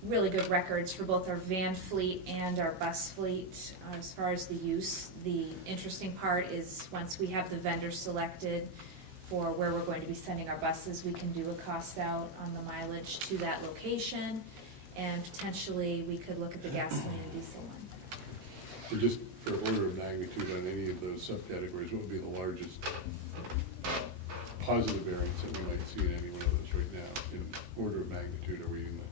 really good records for both our van fleet and our bus fleet as far as the use. The interesting part is once we have the vendor selected for where we're going to be sending our buses, we can do a cost out on the mileage to that location, and potentially we could look at the gasoline and diesel one. so just for order of magnitude on any of those subcategories, what would be the largest positive variance that we might see in any one of those right now? In order of magnitude, are we in the?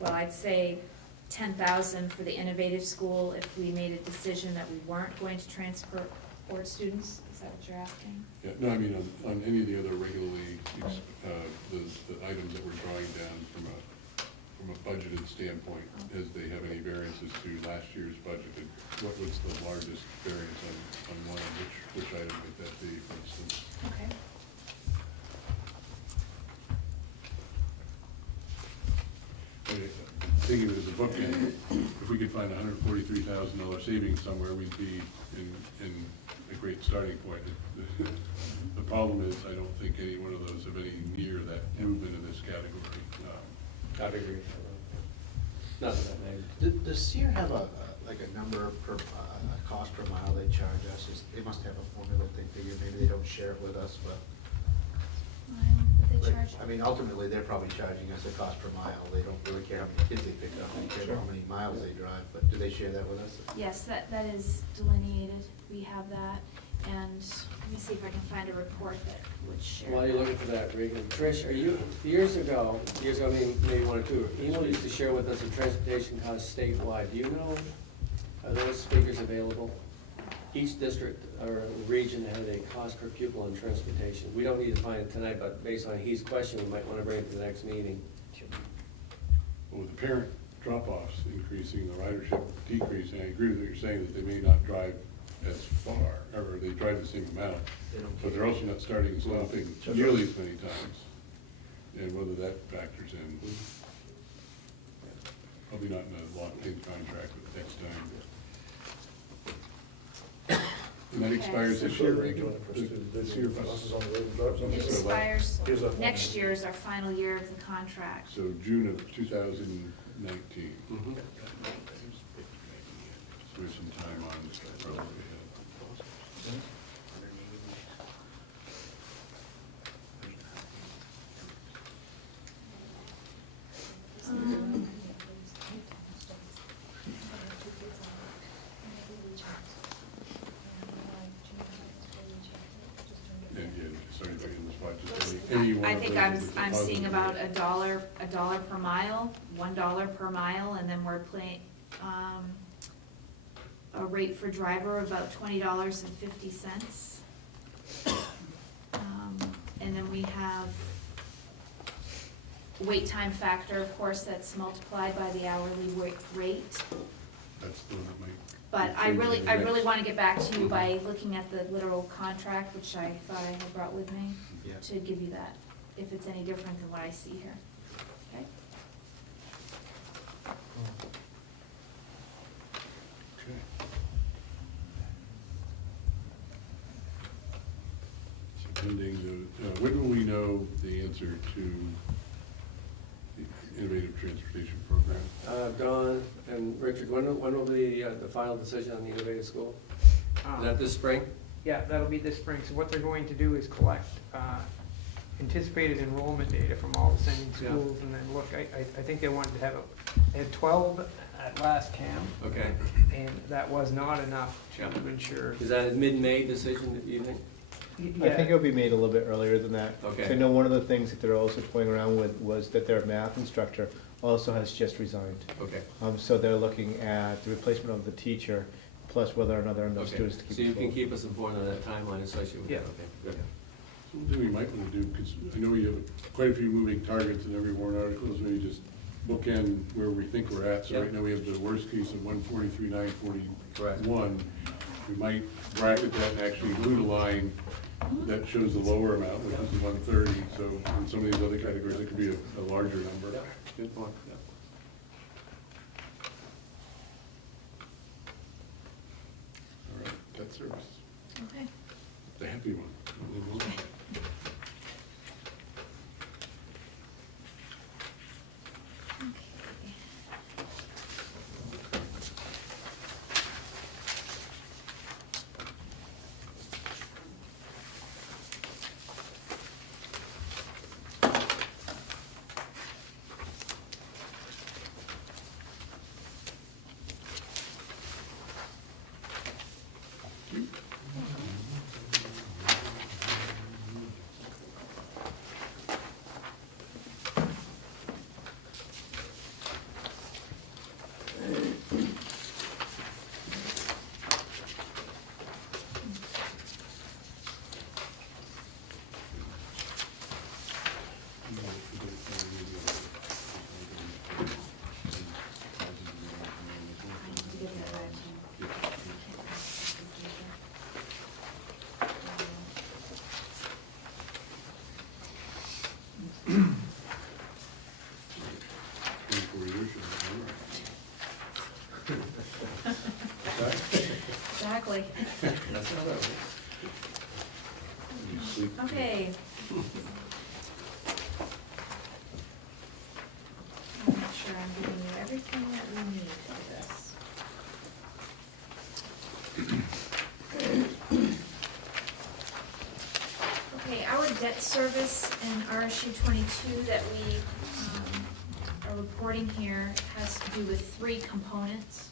Well, I'd say 10,000 for the innovative school if we made a decision that we weren't going to transport students. Is that what you're asking? Yeah, no, I mean, on any of the other regularly, the items that we're drawing down from a budgeted standpoint, as they have any variances to last year's budgeted, what was the largest variance on one of which item would that be, for instance? Okay. Thinking of it as a bookend, if we could find $143,000 savings somewhere, we'd be in a great starting point. The problem is, I don't think any one of those have any near that movement in this category. I'd agree. Not that magnitude. Does SEER have a number per, a cost per mile they charge us? They must have a formula that they figure, maybe they don't share it with us, but. They charge. I mean, ultimately, they're probably charging us a cost per mile. They don't really care how many kids they pick up, they care how many miles they drive, but do they share that with us? Yes, that is delineated. We have that. And let me see if I can find a report that would share. While you're looking for that, Regan, Trish, are you, years ago, I mean, maybe one or two, Emil used to share with us the transportation costs statewide. Do you know, are those figures available? Each district or region had a cost per pupil on transportation. We don't need to find it tonight, but based on his question, we might want to bring it to the next meeting. Well, with the parent drop-offs increasing, the ridership decreasing, I agree with what you're saying, that they may not drive as far, or they drive the same amount, but they're also not starting and stopping nearly as many times. And whether that factors in, probably not in a locked-in contract with next time. And that expires this year, Regan? This year. It expires, next year is our final year of the contract. So June of 2019. Mm-hmm. So there's some time on this probably ahead. And yeah, sorry if I get in the spot, just any one I of think those I'm is a seeing positive about variance. a dollar per mile, $1 per mile, and then we're playing, a rate for driver of about $20.50. And then we have wait time factor, of course, that's multiplied by the hourly rate. That's the one that might. But I really want to get back to you by looking at the literal contract, which I thought I had brought with me, Yeah. to give you that, if it's any different than what I see here. Okay? Okay. So pending the, when will we know the answer to the innovative transportation program? Dawn and Richard, when will be the final decision on the innovative school? Is that this spring? Yeah, that'll be this spring. So what they're going to do is collect anticipated enrollment data from all the sending Yeah. schools, and then look, I think they wanted to have, they had 12 at last camp, Okay. and that was not enough Yeah. to ensure. Is that a mid-May decision, do you think? I think it'll be made a little bit earlier than that. Okay. So I know one of the things that they're also toying around with was that their math instructor also has just resigned. Okay. So they're looking at the replacement of the teacher, plus whether or not there are enough Okay. students to keep So you can afloat. keep us informed on that timeline associated with Yeah. that, okay, good. Something we might want to do, because I know you have quite a few moving targets in every warrant article, is maybe just bookend where we think we're at. So Yeah. right now, we have the worst case of 143,941. Correct. We might bracket that and actually include a line that shows the lower amount, which is the 130. So in some of these other categories, it could be a larger number. Yeah. Good point, yeah. All right, debt service, Okay. the happy one. Exactly. That's not right. Okay. I'll make sure I'm giving you everything that we need for this. Okay, our debt service and RSU 22 that we are reporting here has to do with 3 components.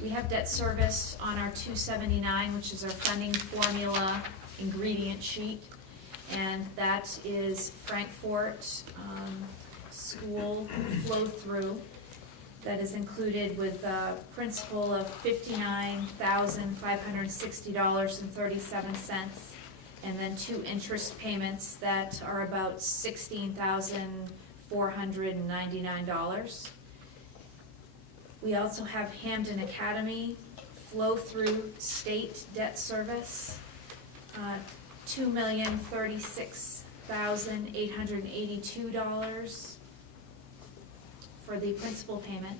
We have debt service on our 279, which is our funding formula ingredient sheet, and that is Frankfort school flow-through that is included with a principal of $59,560.37, and then 2 interest payments that are about $16,499. We also have Hampden Academy flow-through state debt service, $2,036,882 for the principal payment.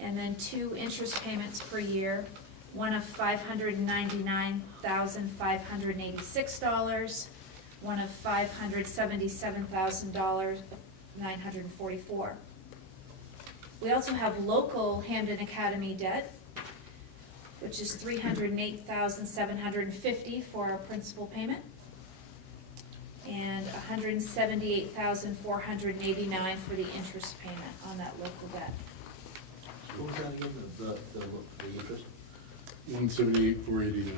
And then 2 interest payments per year, one of $599,586, one of $577,944. We also have local Hampden Academy debt, which is $308,750 for our principal payment, and $178,489 for the interest payment on that local debt. What was that again, the interest? 178,489.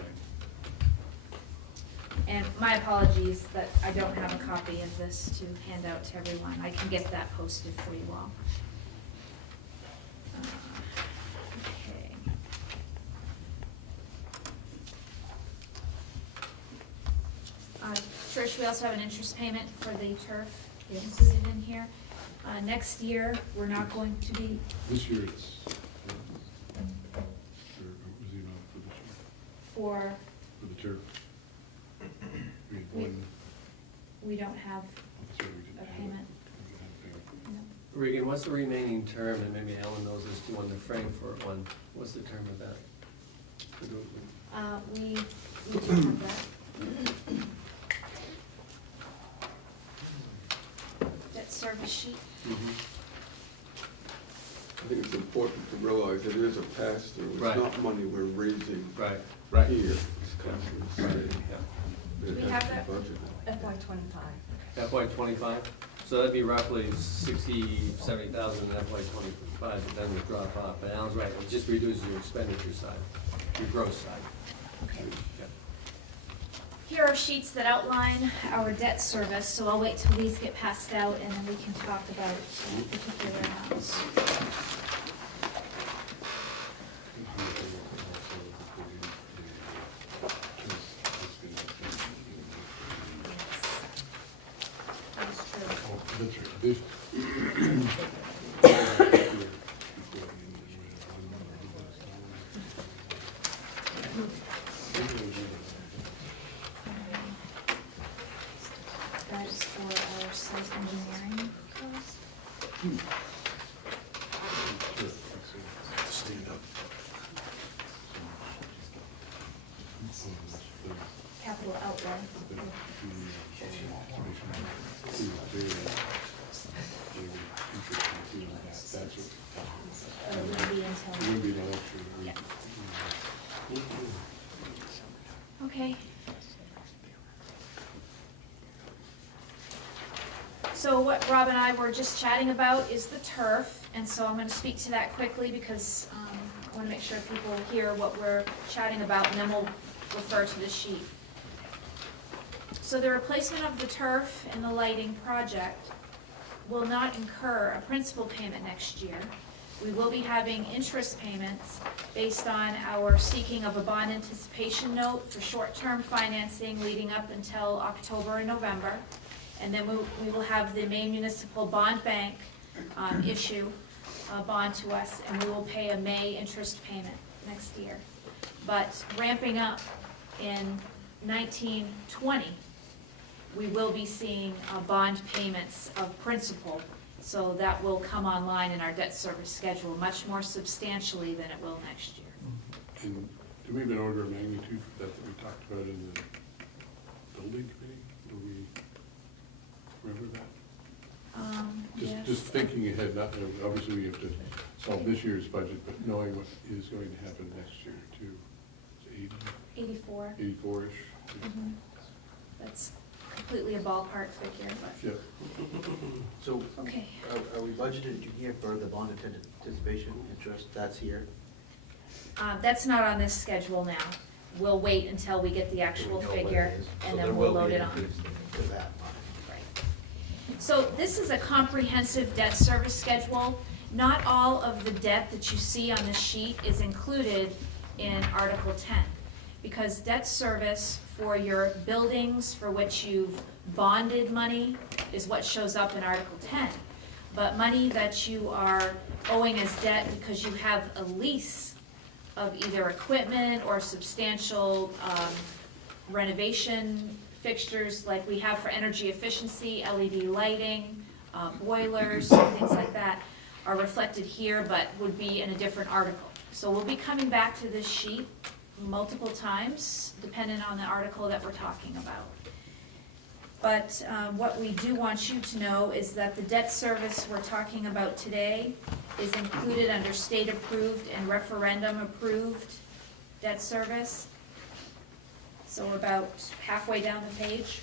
And my apologies that I don't have a copy of this to hand out to everyone. I can get that posted for you all. Okay. Trish, we also have an interest payment for the turf included in here. Next year, we're not going to be, This year it's, what was the amount for this year? for, For the turf? We had We- one, we don't have oh, sorry, we didn't a have it. payment. We didn't have a payment. No. Regan, what's the remaining term, and maybe Ellen knows this too, on the Frankfurt one, what's the term of that? We do have that. Debt service sheet. I think it's important to realize it is a pass-through. It's Right. not money we're raising Right. here. It's coming from the state. But it Do we has have to be that? budgeted. FY '25. FY '25, so that'd be roughly 60,000, 70,000 in FY '25, but then we drop off. But Alan's right, it just reduces your expenditure side, your gross side. Okay. Yep. Here are sheets that outline our debt service, so I'll wait till these get passed out and then we can talk about particular amounts. That's true. That's right. This- That is for our site engineering cost. Stand up. Capital outlay. It would be until. Yeah. Okay. So what Rob and I were just chatting about is the turf, and so I'm gonna speak to that quickly because I wanna make sure people hear what we're chatting about, and then we'll refer to the sheet. So the replacement of the turf and the lighting project will not incur a principal payment next year. We will be having interest payments based on our seeking of a bond anticipation note for short-term financing leading up until October and November. And then we will have the Maine Municipal Bond Bank issue a bond to us, and we will pay a May interest payment next year. But ramping up in 1920, we will be seeing bond payments of principal, so that will come online in our debt service schedule much more substantially than it will next year. And do we have an order of magnitude for that we talked about in the building committee? Do we remember that? Yes. Just thinking ahead, not, obviously we have to solve this year's budget, but knowing what is going to happen next year too. Is it 84. 84-ish? Mhm. That's completely a ballpark figure, but, Yep. So, okay. are we budgeted here for the bond anticipation interest, that's here? That's not on this schedule now. We'll wait until we get the Do we actual know what it figure, is? So and there then we'll will be load an it on. increase to that line. Right. So this is a comprehensive debt service schedule. Not all of the debt that you see on this sheet is included in Article 10, because debt service for your buildings for which you've bonded money is what shows up in Article 10. But money that you are owing as debt because you have a lease of either equipment or substantial renovation fixtures like we have for energy efficiency, LED lighting, boilers, things like that, are reflected here but would be in a different article. So we'll be coming back to this sheet multiple times, depending on the article that we're talking about. But what we do want you to know is that the debt service we're talking about today is included under state-approved and referendum-approved debt service. So we're about halfway down the page.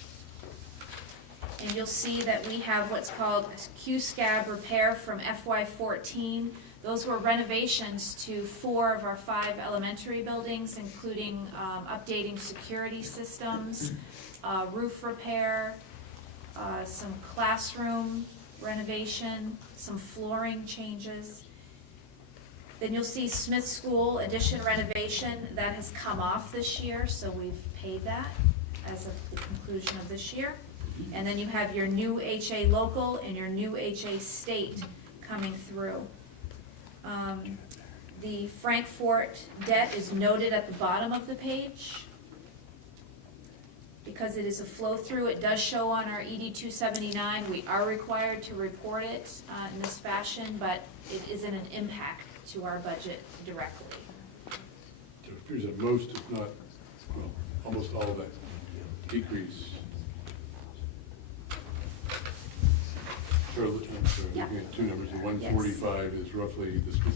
And you'll see that we have what's called a Q-SCAB repair from FY14. Those were renovations to 4 of our 5 elementary buildings, including updating security systems, roof repair, some classroom renovation, some flooring changes. Then you'll see Smith School addition renovation, that has come off this year, so we've paid that as of the conclusion of this year. And then you have your new HA local and your new HA state coming through. The Frankfurt debt is noted at the bottom of the page. Because it is a flow-through, it does show on our ED 279. We are required to report it in this fashion, but it isn't an impact to our budget directly. So it appears that most, if not, well, almost all of that decrease. Or, I'm sorry, Yeah. looking at two numbers, the 145 is roughly the school,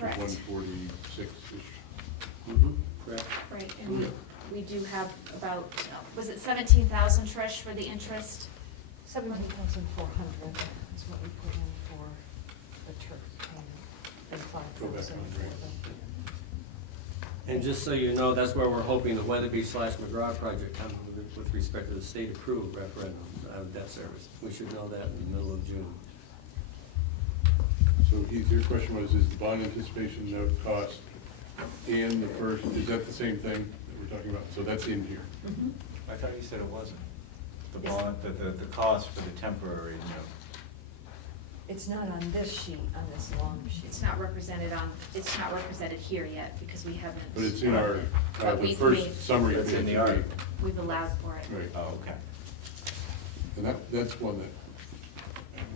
Correct. 146-ish. Correct. Right, and we do have about, was it 17,000, Trish, for the interest? 17,400 is what we put in for the turf payment, and Go back 5,000 on, for right. the. And just so you know, that's where we're hoping the Weatherby/McGraw project comes with respect to the state-approved referendum debt service. We should know that in the middle of June. So Heath, your question was, is the bond anticipation note cost and the first, is that the same thing that we're talking about? So that's in here. Mhm. I thought you said it wasn't. The bond, the cost for the temporary note. It's not on this sheet, on this long sheet. It's not represented here yet because we haven't. But it's in our, But the we've first made- summary It's page. in the we article. made. We've allowed for it. Right. Oh, okay. And that's one that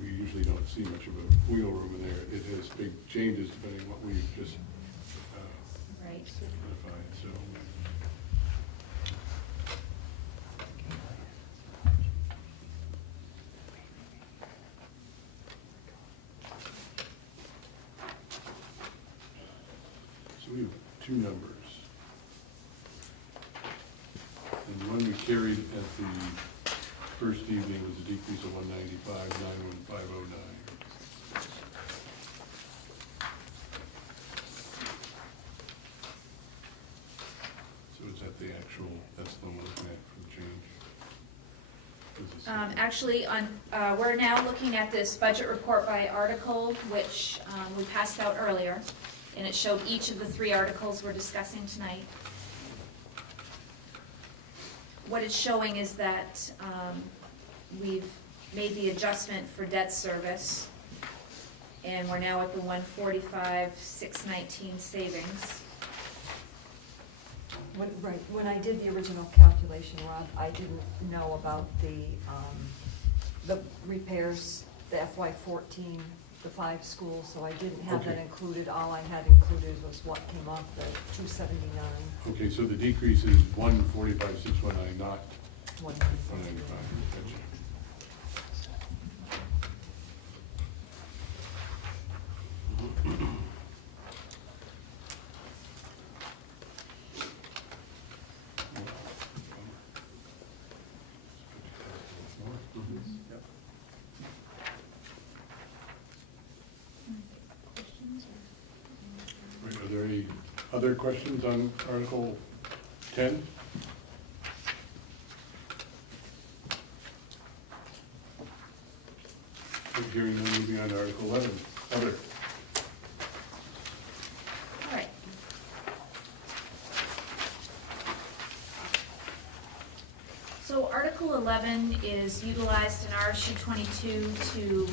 we usually don't see much of a wiggle room in there. It has big changes depending on what we've just Right. identified, so. So we have two numbers. And the one we carried at the first evening was a decrease of 195, 91509. So is that the actual, that's the one we're looking at for the change? Is this- Actually, we're now looking at this budget report by article, which we passed out earlier, and it showed each of the 3 articles we're discussing tonight. What it's showing is that we've made the adjustment for debt service, and we're now at the 145,619 savings. When I did the original calculation, Rob, I didn't know about the repairs, the FY14, the 5 schools, so I didn't have that Okay. included. All I had included was what came off the 279, Okay, so the decrease is 145,619, not 195. 195. Gotcha. Right, are there any other questions on Article 10? Hearing none, moving on to Article 11. Other. All right. So Article 11 is utilized in RSU 22 to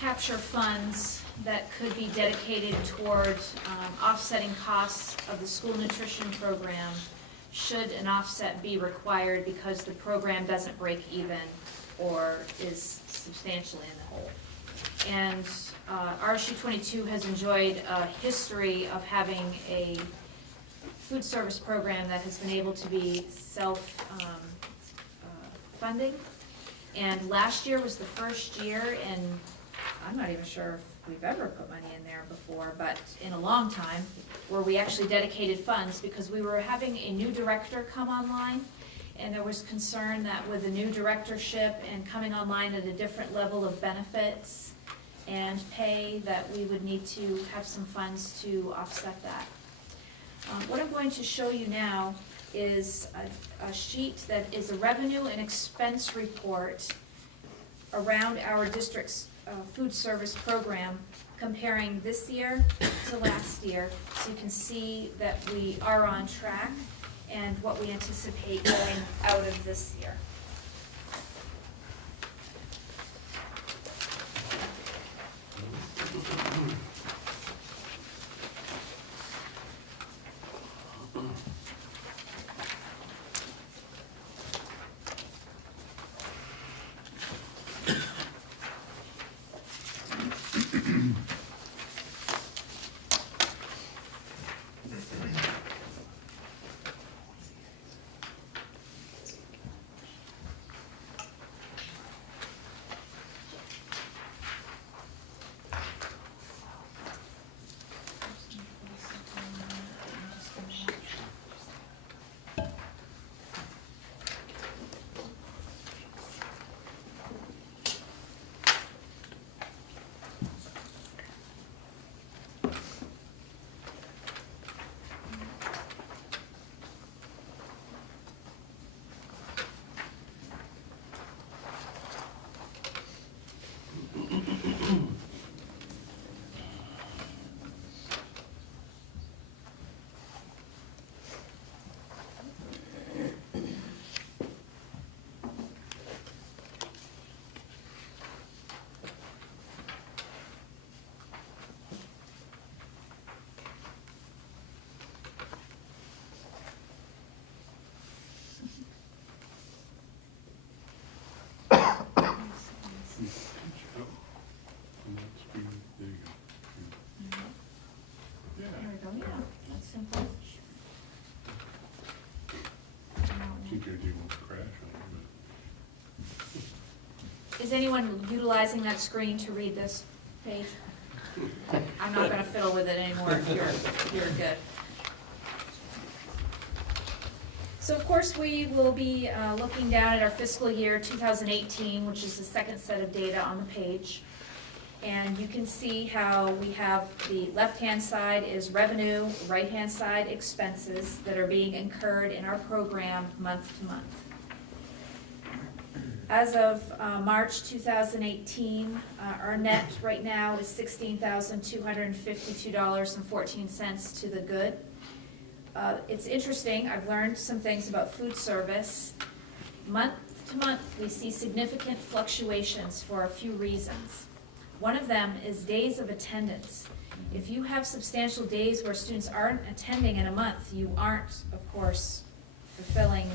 capture funds that could be dedicated toward offsetting costs of the school nutrition program should an offset be required because the program doesn't break even or is substantially in the hole. And RSU 22 has enjoyed a history of having a food service program that has been able to be self-funding. And last year was the first year, and I'm not even sure if we've ever put money in there before, but in a long time, where we actually dedicated funds because we were having a new director come online. And there was concern that with the new directorship and coming online at a different level of benefits and pay, that we would need to have some funds to offset that. What I'm going to show you now is a sheet that is a revenue and expense report around our district's food service program, comparing this year to last year, so you can see that we are on track and what we anticipate going out of this year. simple. TJG won't crash on you, Is anyone utilizing that screen to read this page? I'm not gonna fiddle with it anymore, you're good. So of course, we will be looking down at our fiscal year 2018, which is the second set of data on the page. And you can see how we have the left-hand side is revenue, right-hand side expenses that are being incurred in our program month to month. As of March 2018, our net right now is $16,252.14 to the good. It's interesting, I've learned some things about food service. Month to month, we see significant fluctuations for a few reasons. One of them is days of attendance. If you have substantial days where students aren't attending in a month, you aren't, of course, fulfilling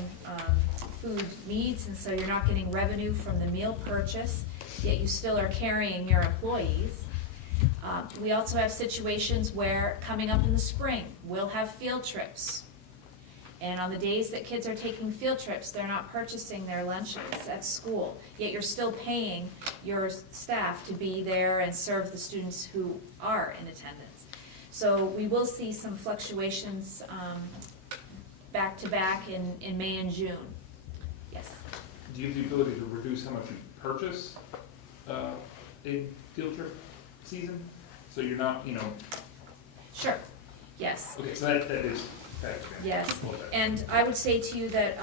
food needs, and so you're not getting revenue from the meal purchase, yet you still are carrying your employees. We also have situations where, coming up in the spring, we'll have field trips. And on the days that kids are taking field trips, they're not purchasing their lunches at school, yet you're still paying your staff to be there and serve the students who are in attendance. So we will see some fluctuations back to back in May and June. Yes? Do you have the ability to reduce how much you purchase in field trip season? So you're not, Sure, yes. okay, so that is, Yes, and I would say to you that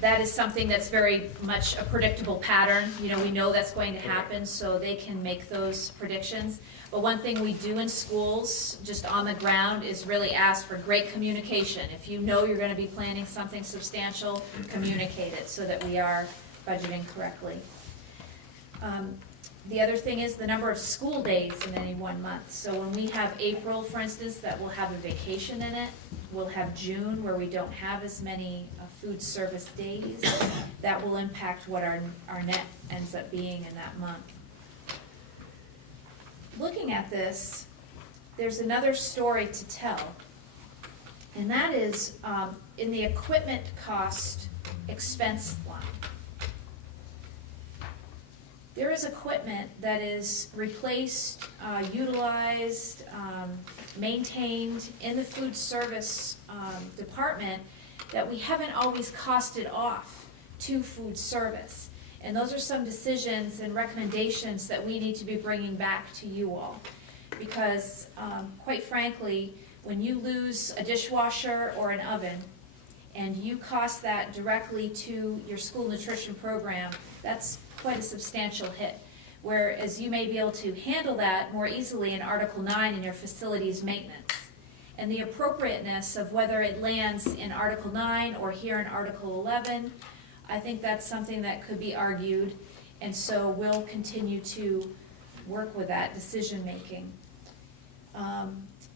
that is something that's very much a predictable pattern. We know that's going to happen, so they can make those predictions. But one thing we do in schools, just on the ground, is really ask for great communication. If you know you're going to be planning something substantial, communicate it so that we are budgeting correctly. The other thing is the number of school days in any one month. So when we have April, for instance, that will have a vacation in it, we'll have June where we don't have as many food service days. That will impact what our net ends up being in that month. Looking at this, there's another story to tell, and that is in the equipment cost expense line. There is equipment that is replaced, utilized, maintained in the food service department that we haven't always costed off to food service. And those are some decisions and recommendations that we need to be bringing back to you all. Because quite frankly, when you lose a dishwasher or an oven, and you cost that directly to your school nutrition program, that's quite a substantial hit. Whereas you may be able to handle that more easily in Article 9 in your facilities maintenance. And the appropriateness of whether it lands in Article 9 or here in Article 11, I think that's something that could be argued. And so we'll continue to work with that decision making.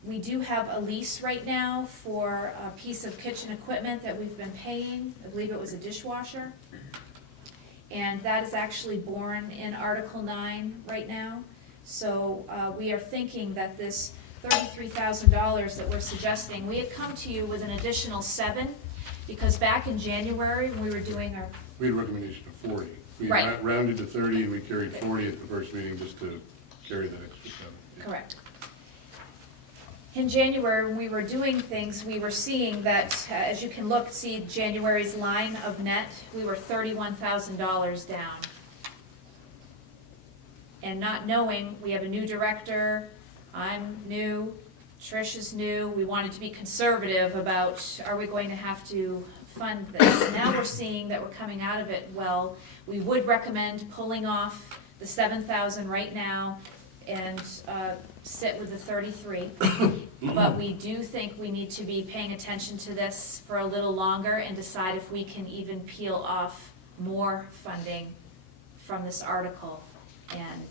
We do have a lease right now for a piece of kitchen equipment that we've been paying. I believe it was a dishwasher. And that is actually borne in Article 9 right now. So we are thinking that this $33,000 that we're suggesting, we had come to you with an additional 7, because back in January when we were doing our... We had a recommendation of 40. We Right. rounded to 30 and we carried 40 at the first meeting just to carry that extra 7. Yeah. Correct. In January, when we were doing things, we were seeing that, as you can see January's line of net, we were $31,000 down. And not knowing, we have a new director, I'm new, Trish is new, we wanted to be conservative about, are we going to have to fund this? Now we're seeing that we're coming out of it well. We would recommend pulling off the 7,000 right now and sit with the 33. But we do think we need to be paying attention to this for a little longer and decide if we can even peel off more funding from this article and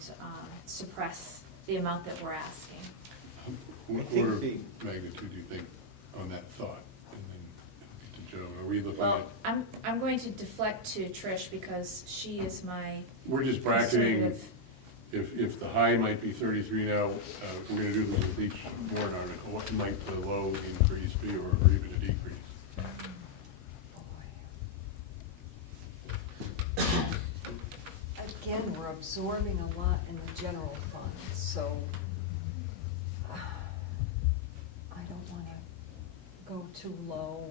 suppress the amount that we're asking. What order of magnitude do you think on that thought? And then to Joe, are we looking Well, at? I'm going to deflect to Trish because she is my We're just bracketing, conservative. if the high might be 33 now, we're gonna do this with each each warrant article, what might the low increase be, or even a decrease? Again, we're absorbing a lot in the general fund, so I don't wanna go too low.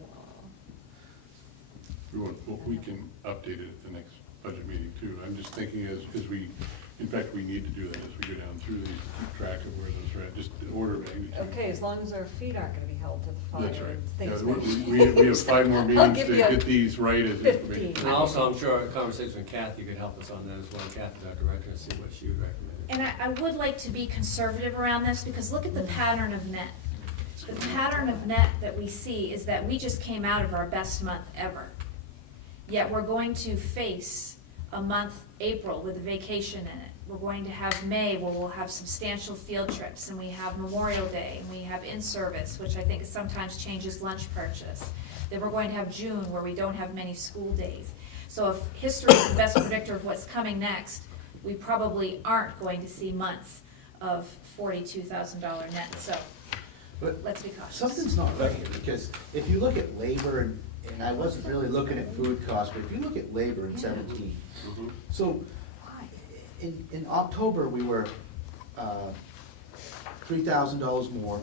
We can update it at the next budget meeting too. I'm just thinking as we, in fact, we need to do that as we go down through these, to keep track of where those are at, just the order of magnitude. Okay, as long as our feet aren't gonna be held to the fire. That's right. and Yeah, things we have 5 more I'll meetings give to you a get these right as 15. information. And also, I'm sure a conversation with Kathy could help us on that as well, Kathy, our director, and see what she would recommend. And I would like to be conservative around this, because look at the pattern of net. The pattern of net that we see is that we just came out of our best month ever. Yet we're going to face a month, April, with a vacation in it. We're going to have May, where we'll have substantial field trips, and we have Memorial Day, and we have in-service, which I think sometimes changes lunch purchase. Then we're going to have June, where we don't have many school days. So if history is the best predictor of what's coming next, we probably aren't going to see months of $42,000 net, so But let's be cautious. something's not right here, because if you look at labor, and I wasn't really looking at food costs, but if you look at labor in 17, so in October, we were $3,000 more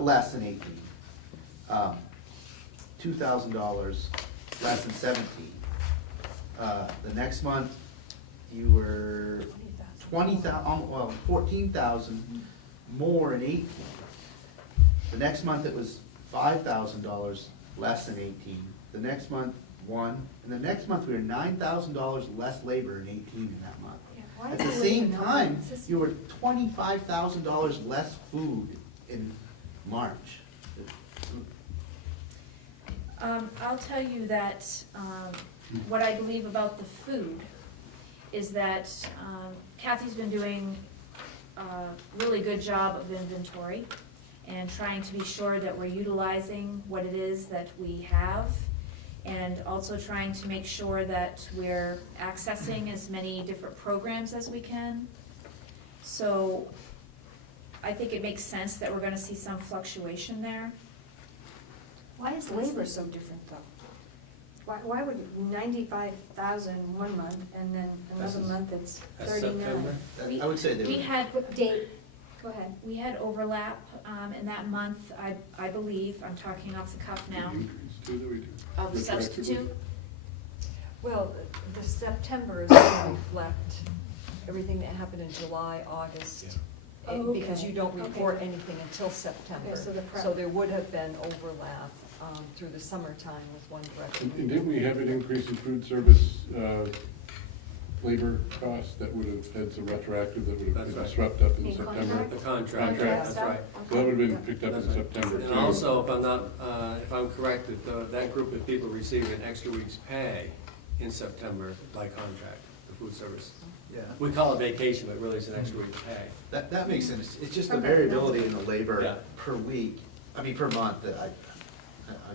less than 18. $2,000 less than 17. The next month, you were 14,000 more in 18. The next month, it was $5,000 less than 18. The next month, 1, and the next month, we were $9,000 less labor in 18 in that month. Yeah, why At do the we same even know time, that? It's just- you were $25,000 less food in March. I'll tell you that what I believe about the food is that Kathy's been doing a really good job of inventory and trying to be sure that we're utilizing what it is that we have, and also trying to make sure that we're accessing as many different programs as we can. So I think it makes sense that we're gonna see some fluctuation there. Why is labor so different though? Why would 95,000 one month and then another month it's That's 39? September. I would say they We would. had, What date? Go ahead. we had overlap in that month, I believe, I'm talking off the cuff now, Increase too that we do. of Retroactively. substitute. Well, the September is gonna reflect everything that happened in July, August. Oh, Because you okay. don't report Okay. anything until September. Okay, so the prep. So there would have been overlap through the summertime with one director. And didn't we have an increase in food service labor costs that would have had some retroactive that would have That's been right. swept up in In September? contract? The contract, Contract. that's right. So that would have been picked up in That's right. September too. And also, if I'm not, if I'm correct, that group of people receiving an extra week's pay in September by contract, the food service. Yeah. We call it vacation, but really it's an extra week's pay. That makes sense. It's just the Okay. variability in the labor Yeah. per week, per month that I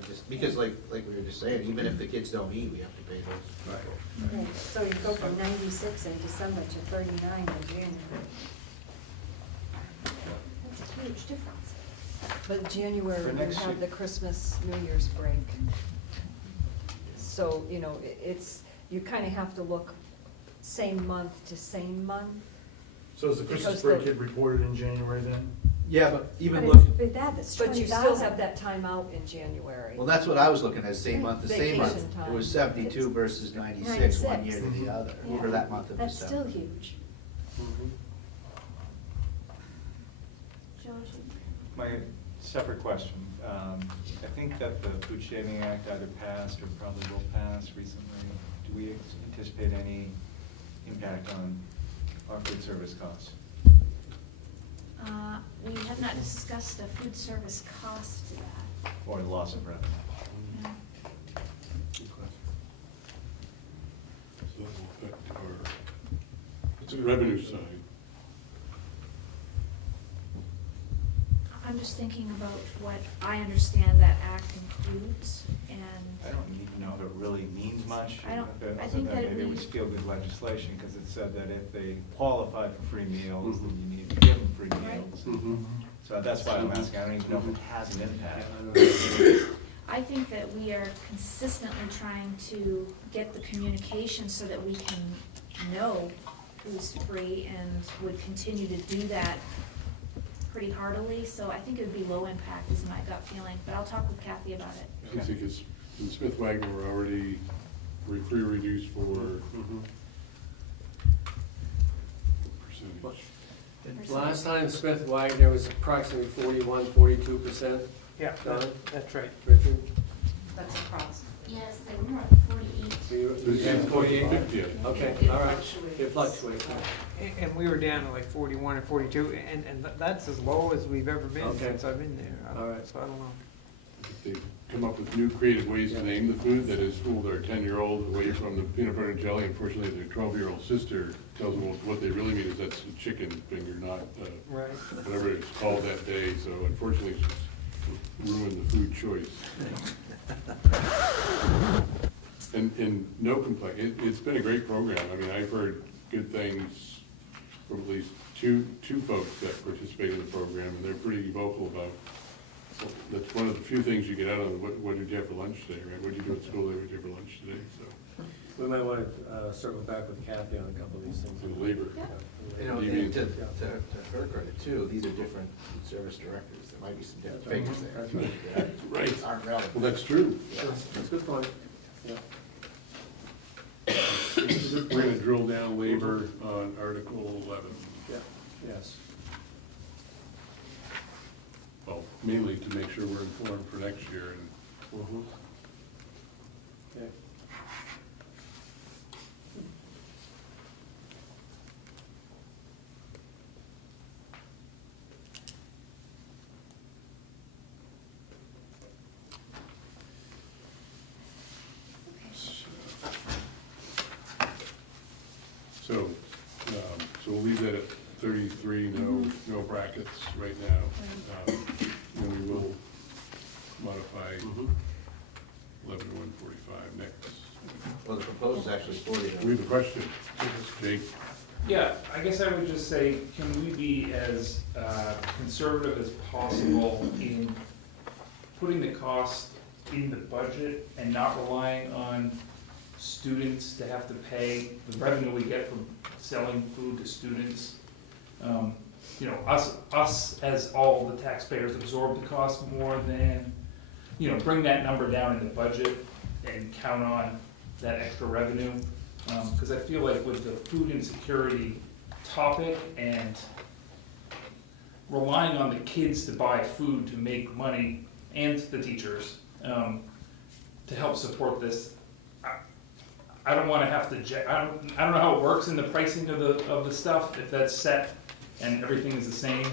just, because like we were just saying, even if the kids don't eat, we have to pay those. Right. Okay, so you go from 96 in December to 39 in January. That's a huge difference. But January, For we next have year. the Christmas, New Year's break. So, it's, you kind of have to look same month to same month. So is the Christmas Because break the- get reported in January then? Yeah, but even But look, it's, but that's But you 20,000. still have that time out in January. well, that's what I was looking at, same month to same month. Vacation time. It was 72 versus 96 one year to 96. the other, Yeah. for that month of That's December. still huge. George? My separate question, I think that the Food Shaving Act either passed or probably will pass recently. Do we anticipate any impact on our food service costs? We have not discussed a food service cost to that. Or the loss of revenue? Yeah. Good question. So that will affect our, it's a revenue side. I'm just thinking about what I understand that act includes, and I don't even know if it really means much. I don't- other I than think that it maybe it was means- feel-good legislation, because it said that if they qualified for free meals, Mhm. then you need to give them free Right. meals. Mhm. So that's why I'm asking, I don't even know if it has an impact. I think that we are consistently trying to get the communication so that we can know who's free and would continue to do that pretty heartily. So I think it would be low impact is my gut feeling, but I'll talk with Kathy about it. I think it's, in Smith Wagner, we're already free reduced for percentage. Last time Smith Wagner was approximately 41-42%. Yeah, that's right. Richard? That's the cross. Yes, they were at 48. So you This had is 48? 50. Okay, all right. It fluctuates. And we were down to like 41 or 42, and that's as low as we've ever been Okay. since I've been there. All right. So I don't know. They've come up with new creative ways to name the food that has fooled our 10-year-old away from the peanut butter and jelly. Unfortunately, their 12-year-old sister tells them what they really mean is that's a chicken finger, not Right. whatever it's called that day. So unfortunately, it's ruined the food choice. And no complaint, it's been a great program. I mean, I've heard good things from at least two folks that participate in the program, and they're pretty vocal about, that's one of the few things you get out of it. What did you have for lunch today, right? What did you do at school, what did you have for lunch today? So, We might want to circle back with Kathy on a couple of these things. and labor. You know, You and mean- to her credit too, these are different food service directors, there might be some different figures there. That's right. that Right. Aren't relevant. Well, that's true. That's a good point. Yeah. We're gonna drill down labor on Article 11. Yeah, yes. Well, mainly to make sure we're informed for next year, and Okay. so we'll leave that at 33, no brackets right now. And we will modify 11 to 145 next. Well, the proposal is actually 40. We have a question, Jake. Yeah, I guess I would just say, can we be as conservative as possible in putting the cost in the budget and not relying on students to have to pay the revenue we get from selling food to students? You know, us as all the taxpayers absorb the cost more than, you know, bring that number down in the budget and count on that extra revenue. Because I feel like with the food insecurity topic and relying on the kids to buy food to make money, and the teachers, to help support this, I don't wanna have to, I don't know how it works in the pricing of the stuff, if that's set and everything is the same,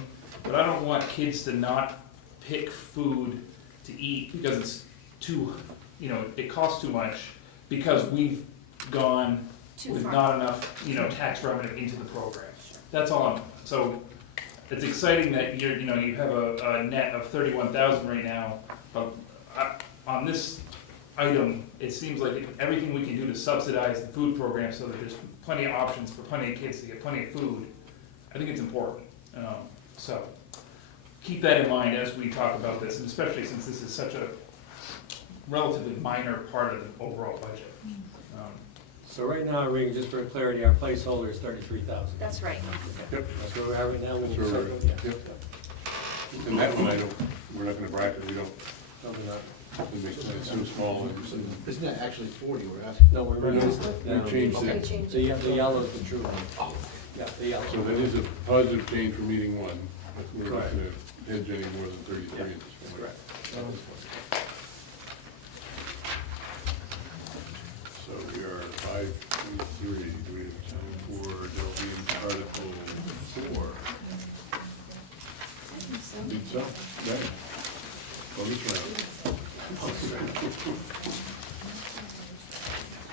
but I don't want kids to not pick food to eat because it's too, you know, it costs too much, because we've gone Too with far. not enough, you know, tax revenue into the program. That's all so it's exciting that you have a net of 31,000 right now, but on this item, it seems like everything we can do to subsidize the food program so that there's plenty of options for plenty of kids to get plenty of food, I think it's important. So keep that in mind as we talk about this, and especially since this is such a relatively minor part of the overall budget. So right now, Regan, just for clarity, our placeholder is 33,000. That's right. Yep. That's where we're at right now. We That's can where we're circle, at. yeah. Yep. And that one, we're not gonna bracket, we don't, Probably not. it makes it so small. And Isn't that actually 40 we're asking? No, we're no, not. we changed Okay, it. change The it. yellow is the true one. Oh. Yeah, the yellow. So that is a positive change from meeting one, but we're not Correct. gonna hedge any more than 33 Yeah, at this that's point. correct. So we are at 5:23. Do we have time for delving into Article 4? Need some? Right. Bonus round.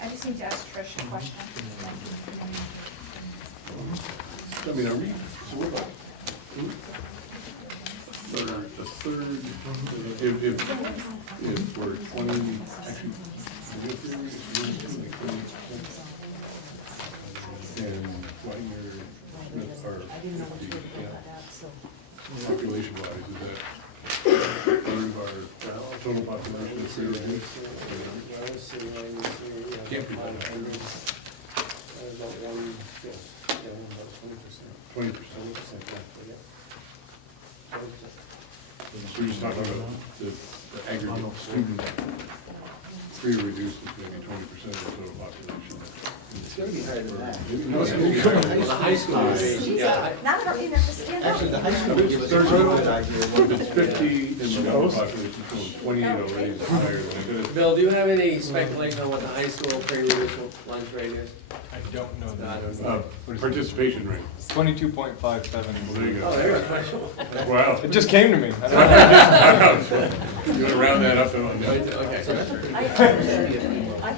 I just need to ask Trish a question. I mean, are we, so what about the third, if we're 20, actually, and Wagner, Smith are 50, yeah. population wise, is that part of our total population of free reduced? Can't be that high. 20%. So you're just talking about the aggregate student free reduced is maybe 20% of the total population. It's gonna be higher than that. No, it's gonna be higher. Well, the high school is, yeah. Not about you have to stand up. Actually, the high school would give us a Third good grade? idea. If it's 50 in the population, so 28 already is higher than it. Bill, do you have any speculation on what the high school pre-reduced lunch rate is? I don't know No, I that. don't know. Participation rate. 22.57. Well, there you Oh, go. there you go. Wow. It just came to me. You wanna round that up? Okay.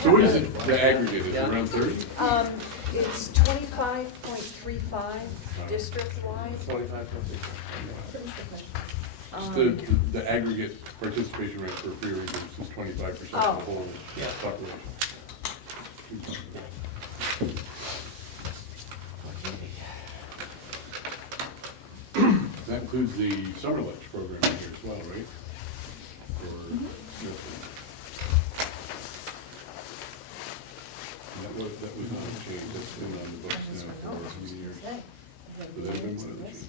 So what is it, the aggregate, is it Yeah. around 30? It's 25.35 district-wide. 25%. Just the aggregate participation rate for free reduced is 25% of the whole Yeah. population. That includes the summer lunch program in here as well, right? Or, no. That was not a change, that's been on the books now for a few years. Would that have been one of the changes?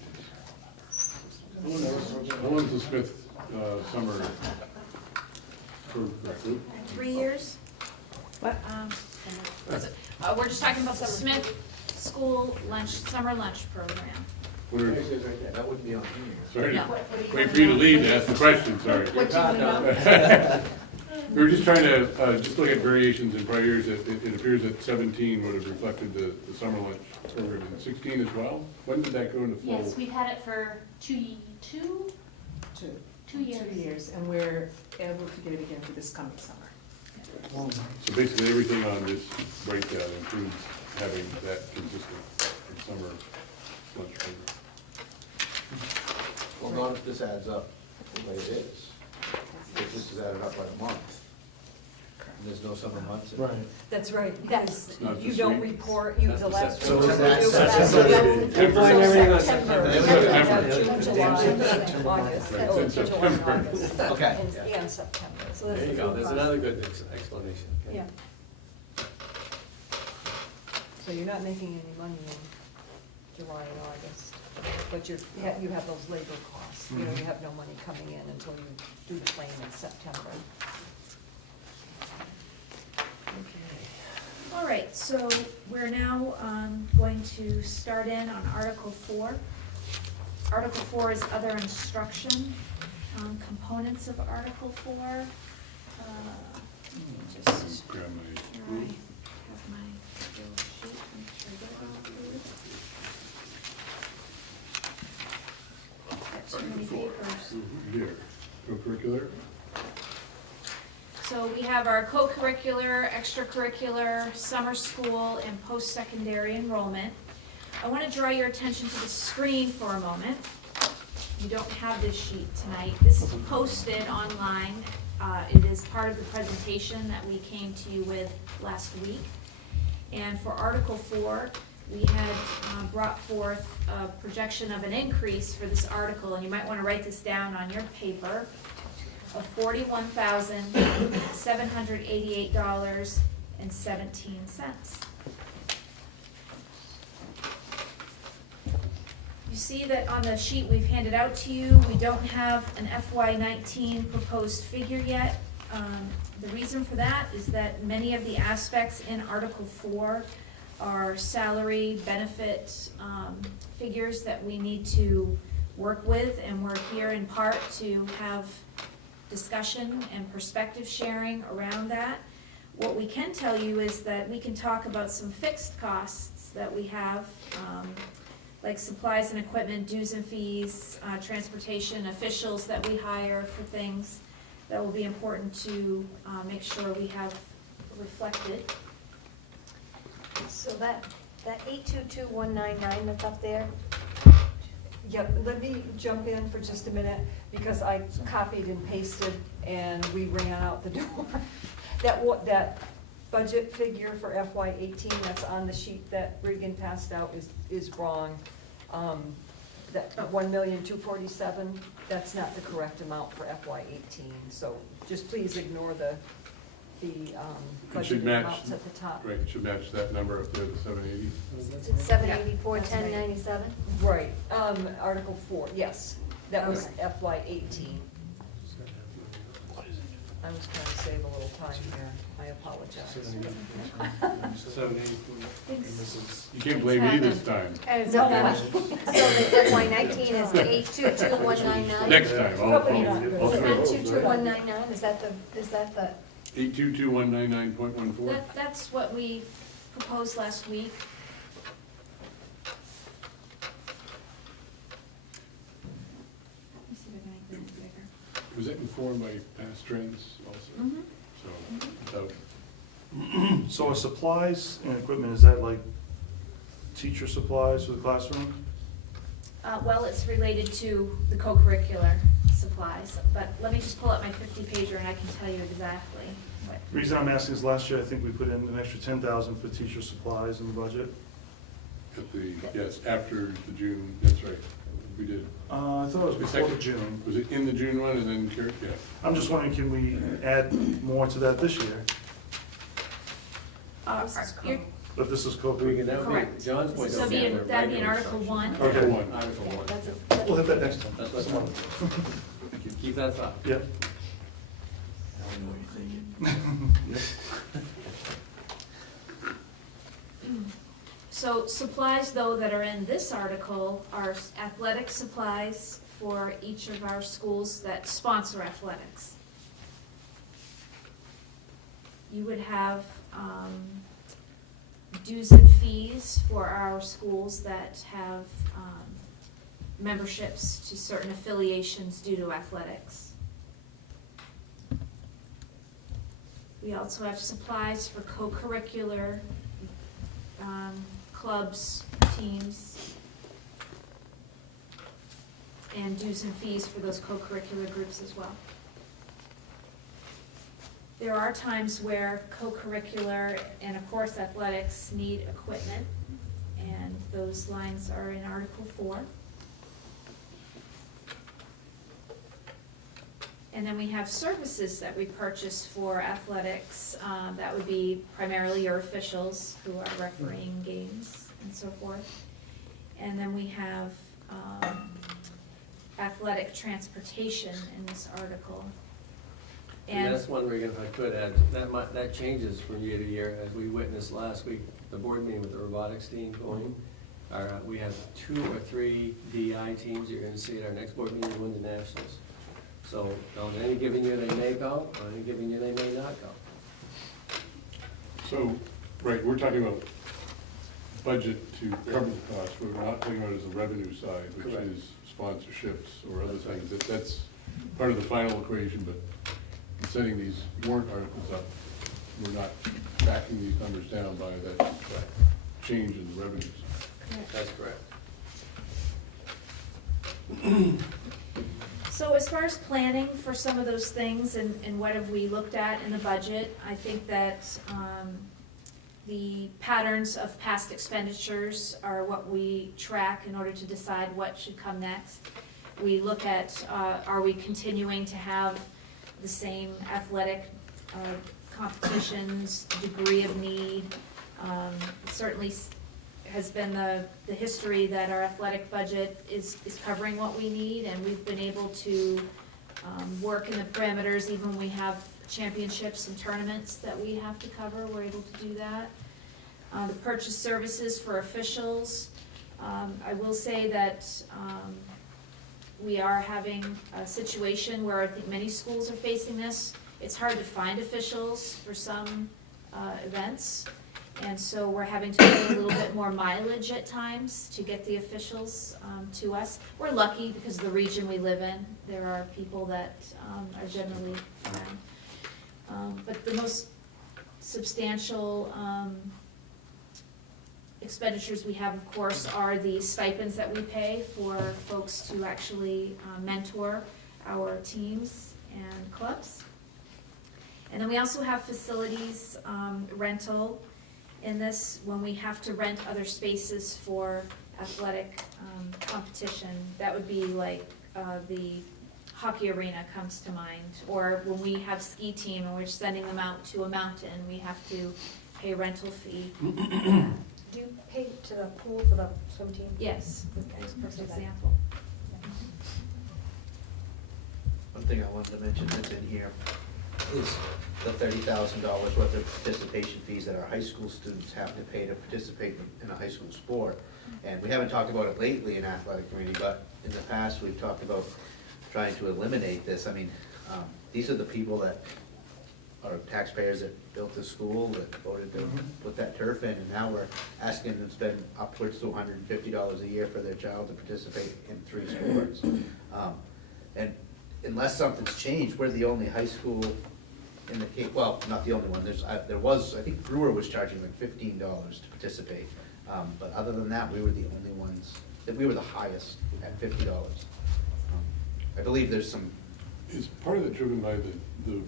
How long's the Smith summer program? 3 years? What? We're just talking about the Smith School lunch, summer lunch program. What are- That wouldn't be on here. Sorry, No. to wait for you to leave to ask the question, sorry. Your card, Don. We were just trying to, just look at variations in prior years. It appears that 17 would have reflected the summer lunch program in 16 as well. When did that go into full? Yes, we've had it for two years. 2 years, and we're able to get it again for this coming summer. So basically, everything on this breakdown includes having that consistent summer lunch program. Well, not if this adds up the way it is. If this is added up by the month, and there's no summer months. in it. That's right, because not you just don't week. report, you, That's the the last. September. So is that So September? They're putting everything on September, September. June, July, August, Right, oh, it's in July, September. August, Okay. and September, so that's. There you the go, full there's cost. another good explanation. Okay. Yeah. So you're not making any money in July and August, but you have those labor costs, you know, you have no money coming in until you do the claim in September. All right, so we're now going to start in on Article 4. Article 4 is other instruction, components of Article 4. Just Grab my, here I have my little sheet, make sure I get it all through. Got too many papers. here, co-curricular. So we have our co-curricular, extracurricular, summer school, and post-secondary enrollment. I want to draw your attention to the screen for a moment. You don't have this sheet tonight. This is posted online. It is part of the presentation that we came to you with last week. And for Article 4, we had brought forth a projection of an increase for this article, and you might want to write this down on your paper, of $41,788.17. You see that on the sheet we've handed out to you, we don't have an FY19 proposed figure yet. The reason for that is that many of the aspects in Article 4 are salary, benefit figures that we need to work with, and we're here in part to have discussion and perspective sharing around that. What we can tell you is that we can talk about some fixed costs that we have, like supplies and equipment, dues and fees, transportation, officials that we hire for things that will be important to make sure we have reflected. So that 822,199 that's up there, Yeah, let me jump in for just a minute, because I copied and pasted and we ran out the door. That budget figure for FY18 that's on the sheet that Regan passed out is wrong. that 1,247,000, that's not the correct amount for FY18. So just please ignore the It should budgeted match, amounts at the top. right, it should match that number up there, the 780. It's 784, 1097? Right, Article 4, yes, that was FY18. I was trying to save a little time here, I apologize. You can't blame me this time. So the FY19 is 822199? Next time, Probably not. I'll Is throw that it. 22199? Is that the, 822-199.14. That's what we proposed last week. Let me see if I can make it bigger. Was it informed by past trends also? Mhm. So, without, So are supplies and equipment, is that like teacher supplies for the classroom? Well, it's related to the co-curricular supplies, but let me just pull up my 50-pager and I can tell you exactly what. The reason I'm asking is last year, I think we put in an extra 10,000 for teacher supplies in the budget. at the, yes, after the June, that's right, we did. I thought it was before the June. Was it in the June one and then, yeah. I'm just wondering, can we add more to that this year? You're- But this is We co-curricular. can, that would Correct. be, John's point. So that'd be that'd under be in regular Article instruction. 1. Okay. One. Article yeah, one. that's a. We'll hit that next time. That's what's Tomorrow. Keep that thought. Yep. So supplies, though, that are in this article are athletic supplies for each of our schools that sponsor athletics. You would have dues and fees for our schools that have memberships to certain affiliations due to athletics. We also have supplies for co-curricular clubs, teams, and dues and fees for those co-curricular groups as well. There are times where co-curricular and of course athletics need equipment, and those lines are in Article 4. And then we have services that we purchase for athletics. That would be primarily your officials who are refereeing games and so forth. And then we have athletic transportation in this article. And that's one, Regan, if I could add, that changes from year to year, as we witnessed last week, the board meeting with the robotics team going. We have 2 or 3 DI teams you're gonna see at our next board meeting win the nationals. So on any given year they may go, on any given year they may not go. So, right, we're talking about budget to cover the cost, what we're not talking about is the revenue side, which Correct. is sponsorships or other things. That's part of the final equation, but setting these warrant articles up, we're not backing these numbers down by that change in the revenues. That's correct. So as far as planning for some of those things and what have we looked at in the budget, I think that the patterns of past expenditures are what we track in order to decide what should come next. We look at, are we continuing to have the same athletic competitions, degree of need? It certainly has been the history that our athletic budget is covering what we need, and we've been able to work in the parameters. Even when we have championships and tournaments that we have to cover, we're able to do that. The purchase services for officials, I will say that we are having a situation where I think many schools are facing this. It's hard to find officials for some events. And so we're having to pay a little bit more mileage at times to get the officials to us. We're lucky because of the region we live in. There are people that are generally around. But the most substantial expenditures we have, of course, are the stipends that we pay for folks to actually mentor our teams and clubs. And then we also have facilities rental in this, when we have to rent other spaces for athletic competition, that would be like the hockey arena comes to mind, or when we have ski team and we're sending them out to a mountain, we have to pay a rental fee. Do you pay to the pool for the swim team? Yes, Okay. for example. One thing I wanted to mention that's in here is the $30,000 worth of participation fees that our high school students have to pay to participate in a high school sport. And we haven't talked about it lately in athletic committee, but in the past, we've talked about trying to eliminate this. I mean, these are the people that are taxpayers that built the school, that voted to put that turf in, and now we're asking them to spend upwards to $150 a year for their child to participate in 3 sports. And unless something's changed, we're the only high school in the Cape, well, not the only one, there was, I think Brewer was charging like $15 to participate. But other than that, we were the only ones, we were the highest at $50. I believe there's some, Is part of that driven by the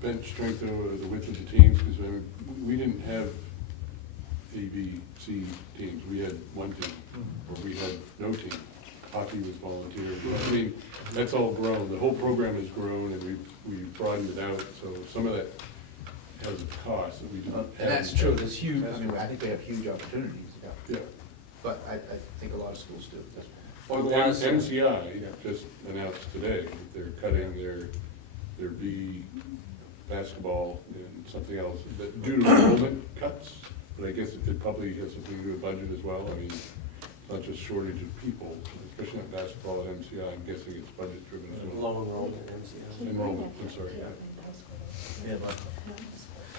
bench strength or the width of the teams? Because we didn't have A, B, C teams. We had one team, or we had no team. Hockey was volunteer. I mean, that's all grown. The whole program has grown, and we've broadened it out. So some of that has a cost that we didn't have. and that's true, there's huge, I mean, I think we have huge opportunities. Yeah. But I think a lot of schools do. Or the last- MCI just announced today that they're cutting their B basketball and something else, that due to enrollment cuts, but I guess it probably has something to do with budget as well. I mean, it's not just shortage of people, especially not basketball at MCI, I'm guessing it's budget driven as well. Low enrollment, MCI. Enrollment, I'm sorry, yeah. Yeah, but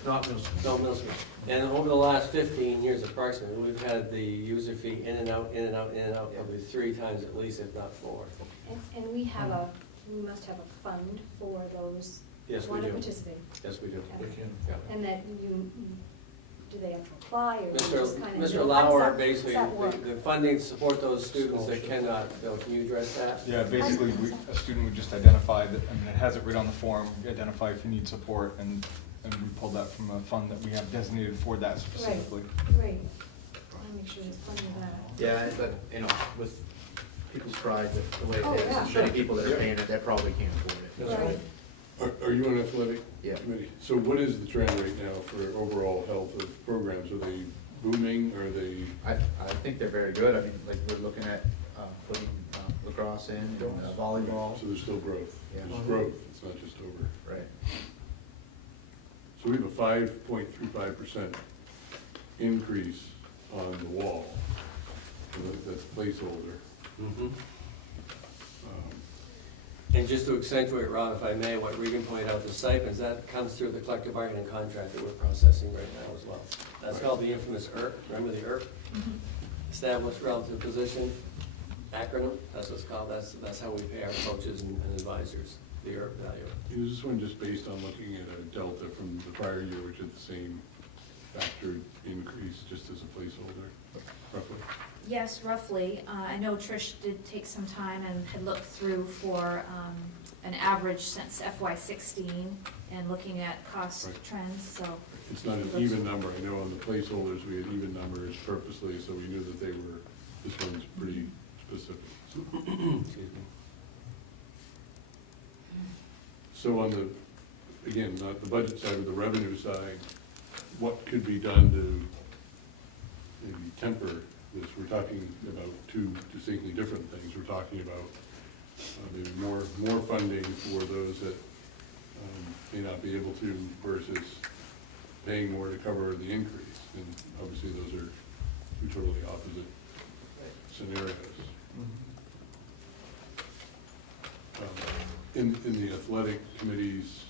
not middle school. No, middle school. And over the last 15 years approximately, we've had the user fee in and out, in and out, in and out, probably 3 times at least, if not 4. And we must have a fund for those Yes, who we want to do. participate. Yes, we do. Okay. Yeah. And that do they have to apply, or just Mr. kind of? Mr. Lauer, How basically, does that work? the funding to support those students that cannot, Bill, can you address that? Yeah, basically, a student would just identify that, I mean, it has it right on the form, identify if you need support, and we pull that from a fund that we have designated for that specifically. Right. I want to make sure there's plenty of that. Yeah, but, you know, with people's pride, the way Oh, it is, yeah. there's many people that are paying it, that probably can't afford it. That's right. Are you on athletic Yeah. committee? So what is the trend right now for overall health of programs? Are they booming? Are they? I think they're very good. I mean, like, we're looking at putting lacrosse in, and volleyball. So there's still growth. Yeah. There's growth, it's not just over. Right. So we have a 5.35% increase on the wall. So that's placeholder. And just to accentuate, Ron, if I may, what Regan pointed out, the stipends, that comes through the collective bargaining contract that we're processing right now as well. That's called the infamous ERP, remember the ERP? Established Relative Position acronym, that's what it's called, that's how we pay our coaches and advisors, the ERP value. Is this one just based on looking at a delta from the prior year, which is the same factor increase, just as a placeholder, roughly? Yes, roughly. I know Trish did take some time and had looked through for an average since FY16 and looking at cost Right. trends, so. It's not an even number. I know on the placeholders, we had even numbers purposely, so we knew that they were, this one's pretty specific. Excuse me. So on the, again, not the budget side, but the revenue side, what could be done to maybe temper this? We're talking about 2 distinctly different things. We're talking about maybe more funding for those that may not be able to versus paying more to cover the increase. And obviously, those are 2 totally opposite scenarios. In the athletic committee's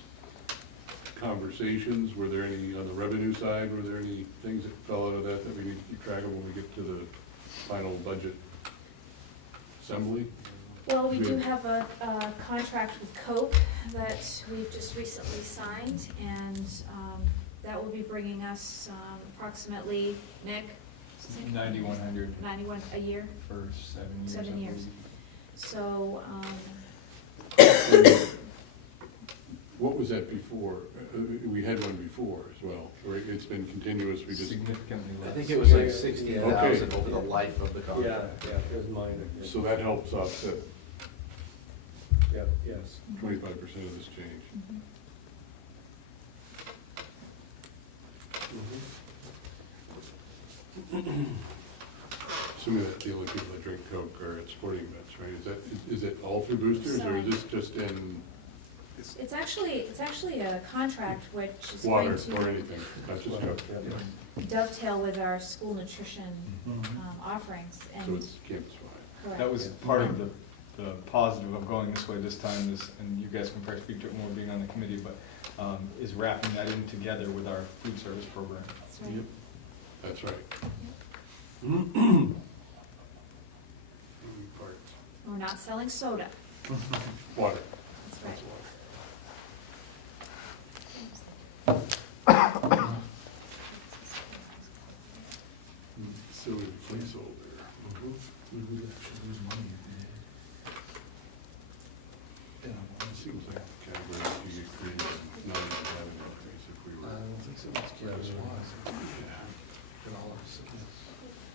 conversations, were there any, on the revenue side, were there any things that fell out of that that we need to keep track of when we get to the final budget assembly? Well, we do have a contract with Coke that we've just recently signed, and that will be bringing us approximately, Nick? 9,100 91 a year, for 7 years. 7 I years. believe. So, What was that before? We had one before as well, right? It's been continuous, we just, Significantly I less. think it was like 60,000 Okay. over the life of the Yeah, contract. yeah, it was minor. so that helps offset Yep, yes. 25% of this change. Assuming that the only people that drink Coke are at sporting events, right? Is it all through boosters, or is this just in It's actually a contract which is water going or to anything, not just Coke? dovetail with our school nutrition offerings, So and, it's campus-wide. correct. That was part of the positive of going this way this time is, and you guys can probably speak to it more being on the committee, but, is wrapping that in together with our food service program. That's right. Yep, that's right. Parts. We're not selling soda, Water. that's right. So we placeholder. It seems like the category that you get created, not even have an increase if we were. I don't think so, it's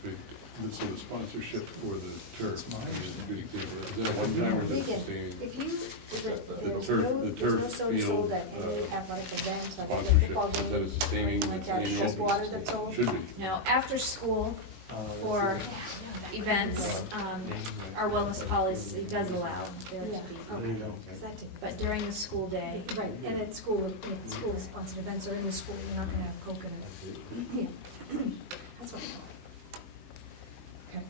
But, so the sponsorship for the turf, I mean, is a good example. Is that a one-time or is We that can, sustaining? if you, The there's turf- no, the there's no turf soda field, sold at any athletic events, like a Sponsorship, football is that game, a sustaining, like it's that, annual? just water that's sold. Should be. Now, after school, for events, our wellness policy does allow there to Yeah, be. okay. Exactly. But during the school day, Right, and at school, if school sponsored events are in the school, you're not gonna have Coke in it. Yeah. That's what I thought. Okay.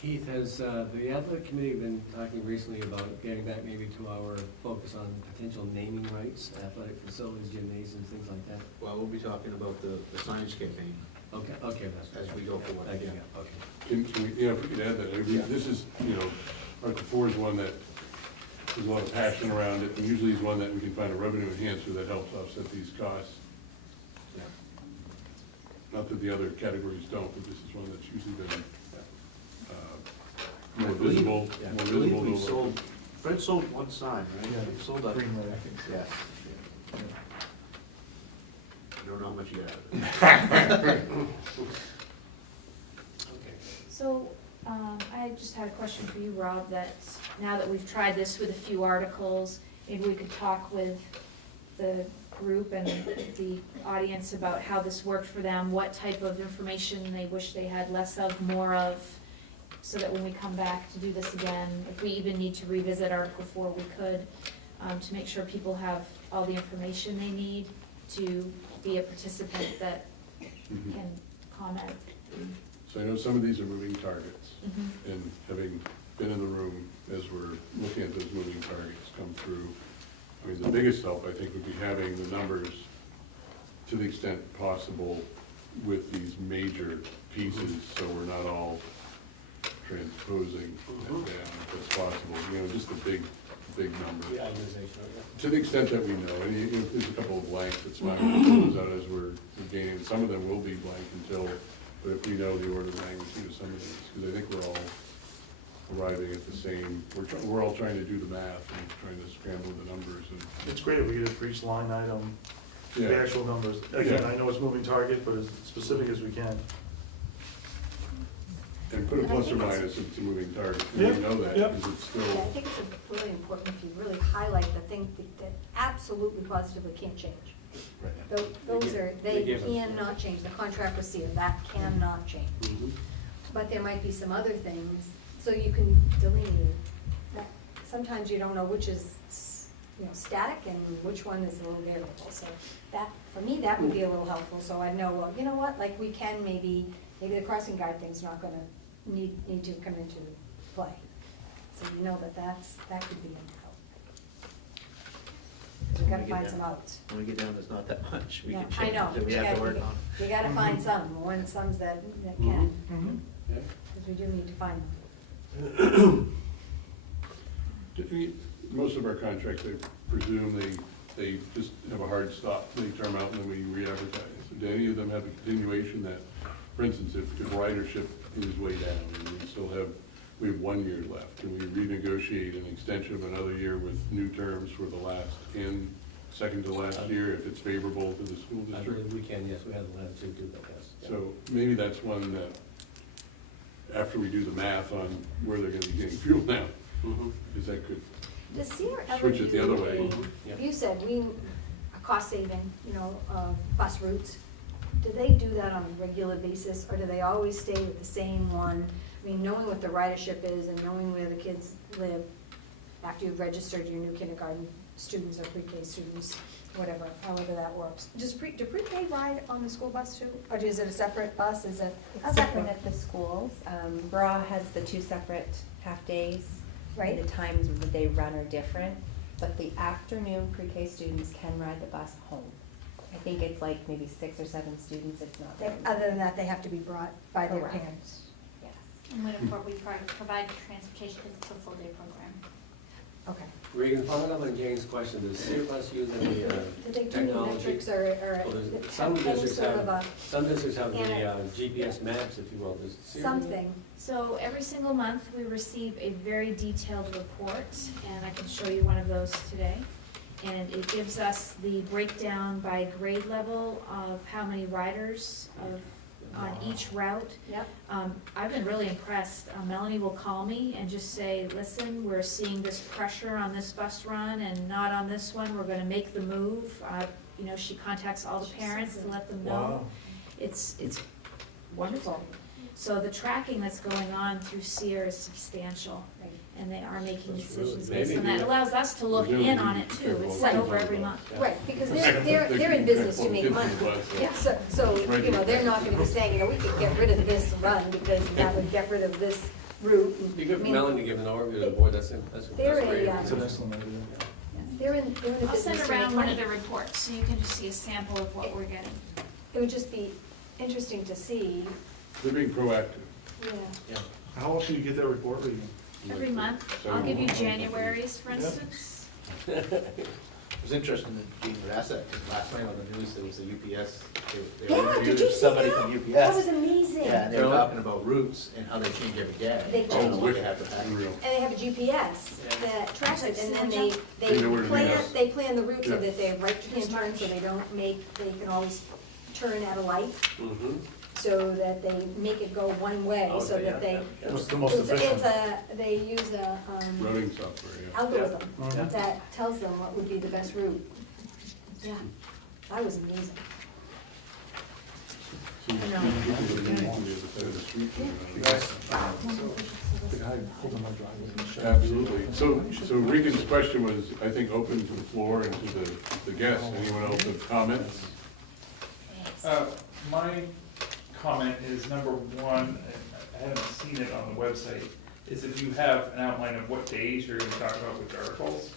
Keith, has the athletic committee been talking recently about getting back maybe to our focus on potential naming rights, athletic facilities, gymnasiums, things like that? Well, we'll be talking about the signage campaign Okay, okay, that's. as we go forward. Thank you, Yeah. okay. Can we, if we could add that, I mean, this is, Article 4 is one that there's a lot of passion around it, and usually is one that we can find a revenue enhancer that helps offset these costs. Yeah. Not that the other categories don't, but this is one that's usually been more I believe- visible, yeah, more I believe visible. we to sold, Fred sold one sign, right? Yeah. We sold a. Greenlit, I think so. Yes. I don't know how much you got out of it. so, I just had a question for you, Rob, that now that we've tried this with a few articles, maybe we could talk with the group and the audience about how this worked for them, what type of information they wish they had less of, more of, so that when we come back to do this again, if we even need to revisit Article 4, we could, to make sure people have all the information they need to be a participant that Mhm. can comment. So I know some of these are moving targets, Mhm. and having been in the room as we're looking at those moving targets come through, I mean, the biggest help, I think, would be having the numbers, to the extent possible, with these major pieces, so we're not all transposing that down if it's possible, just the big numbers. The organization, okay. To the extent that we know, and if there's a couple of blanks that Smiley throws out as we're gaining, some of them will be blank until, but if we know the order of magnitude of some of these, because I think we're all arriving at the same, we're all trying to do the math and trying to scramble the numbers and. It's great if we get it for each line item, Yeah. the actual numbers. Again, Yeah. I know it's moving target, but as specific as we can. And put a And I plus or think it's- minus if it's a moving target, and Yep, we know that, yep. because it's Yeah, I still, think it's really important if you really highlight the things that absolutely positively can't change. Those are, They they give us, yeah. cannot change, the contract was sealed, that cannot change. Mhm. But there might be some other things, so you can delineate. that. Sometimes you don't know which is, static and which one is a little variable, so that, for me, that would be a little helpful, so I know, well, you know what, like, we can maybe the crossing guard thing's not gonna need to come into play. So you know that could be a help. 'Cause we gotta find some outs. When we get down, there's not that much we Yeah, can I change know. that we You have to gotta- work on. You gotta find some, some that can, Yeah. because we do need to find them. Most of our contracts, I presume they just have a hard stop, they term out and then we re-advertise. Do any of them have a continuation that, for instance, if ridership is way down and we have 1 year left, can we renegotiate an extension of another year with new terms for the last N second to last year, if it's favorable to the school I district. believe we can, yes, we have the latitude to do that, yes. So maybe that's one that, after we do the math on where they're gonna be getting fuel now, Mhm. is that could, Does Sierra ever Switch it the other do way. Yeah. You said a cost saving, bus routes. Do they do that on a regular basis, or do they always stay with the same one? I mean, knowing what the ridership is and knowing where the kids live, after you've registered your new kindergarten students or pre-K students, whatever, however that works. Do pre-K ride on the school bus too, or is it a separate bus, is it? It's separate at the schools. BRA has the 2 separate half-days. Right. The times that they run are different, but the afternoon pre-K students can ride the bus home. I think it's like maybe 6 or 7 students, it's not very many. Other than that, they have to be brought by their Correct. parents. Yes. In Winterport, we provide transportation because it's a full-day program. Okay. Regan, following up on Jane's question, does Sirius use any Do they do technology? metrics or Well, there's- have some any districts sort of have, some districts have the Anna- GPS maps, if you will. Does Sirius? something? So every single month, we receive a very detailed report, and I can show you one of those today. And it gives us the breakdown by grade level of how many riders on each route. Yep. I've been really impressed. Melanie will call me and just say, listen, we're seeing this pressure on this bus run and not on this one, we're gonna make the move. She contacts all the parents to let them know. It's wonderful. So the tracking that's going on through SEER is substantial, Right. and they are making That's really- decisions based on maybe that. It allows us to look Maybe in we on it can too. It's control set it. over every month. Right, because They they're in can business to control make kids money. in the bus, so- Yeah, so, they're not gonna be saying, we could get rid of this run because that would get rid of this route. Be good I for mean, Melanie to give an overview to the board, that's They're great. a, It's an excellent idea. they're in the I'll business send to make around one money. of the reports, so you can just see a sample of what we're getting. It would just be interesting to see, they're being proactive. yeah. How often do you get that report, Regan? Every month, I'll give you January's, for instance. It was interesting that Gene would ask that, 'cause last night on the news, there was a UPS, they Yeah, were did you interviewing see somebody that? from UPS. That was amazing. Yeah, and they were Really? talking about routes and how they change every day. They and change. what they have to pack. Unreal. And they have a GPS that tracks it, and then they They know where to meet us. plan the route so Yeah. that they have right-hand turn, so they can always turn at a light, Mhm. so that they make it go one way, so Okay, that they. yeah, yeah. What's the most It's efficient? they use a, Running software, yeah. algorithm Yeah. that tells them what would be the best route. Yeah, that was amazing. So you know. need people to meet on the other side of the street. The guy pulled in my driveway. Absolutely. So Regan's question was, I think, open to the floor and to the guests. Anyone else have comments? My comment is number one, and I haven't seen it on the website, is if you have an outline of what days you're gonna talk about which articles.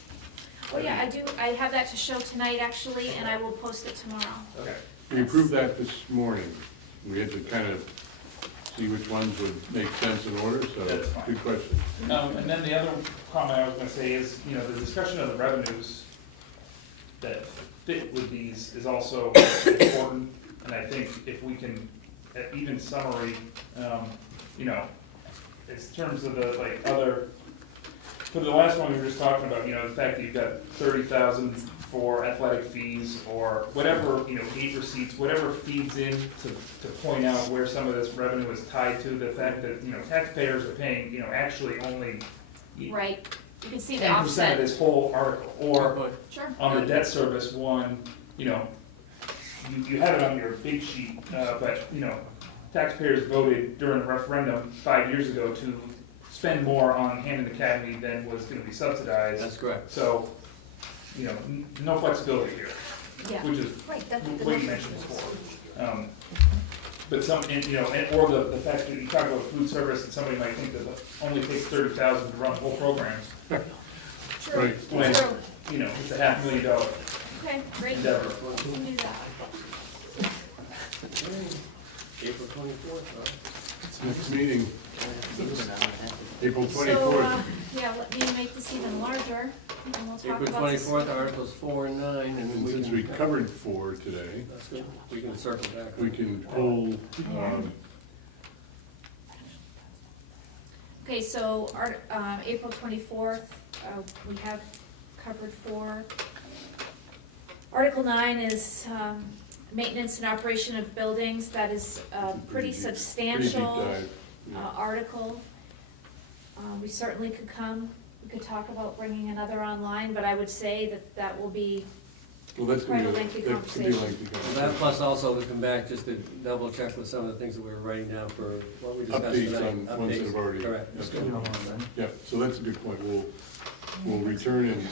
Oh, yeah, I do, I have that to show tonight, actually, and I will post it tomorrow. Okay. We approved that this morning. We had to kind of see which ones would make sense in order, so That's fine. good question. And then the other comment I was gonna say is, the discussion of the revenues that fit with these is also important. And I think if we can, even summary, in terms of the, other, for the last one we were just talking about, the fact that you've got 30,000 for athletic fees or whatever, gate receipts, whatever feeds in to point out where some of this revenue is tied to, the fact that, taxpayers are paying, actually only Right, you can see the 10% of offset. this whole article, or Sure. on the debt service one, you have it on your big sheet, but, taxpayers voted during the referendum 5 years ago to spend more on Hampden Academy than was gonna be subsidized. That's correct. So, no flexibility here, Yeah. which is Right, that's the what you mentioned before. But or the fact that you talk about food service, and somebody might think that it only takes 30,000 to run the whole program, True, Right. when, true. it's a $500,000 Okay, great, endeavor. we can do that. April 24th, Next meeting, April So, 24th. yeah, let me make this even larger, and we'll talk April about this. 24th, Articles 4 and 9, and then And we since can. we covered 4 today, That's good, we can circle back. we can pull, Okay, so April 24th, we have covered 4. Article 9 is maintenance and operation of buildings. That is a pretty Pretty deep substantial dive, yeah. article. We certainly could come, we could talk about bringing another online, but I would say that that will be Well, that's gonna quite be a lengthy that could be a conversation. lengthy That conversation. plus also to come back just to double check with some of the things that we were writing down for what we discussed Updates tonight. on ones that have already. Correct. yeah. Yeah, so that's a good point. We'll return and,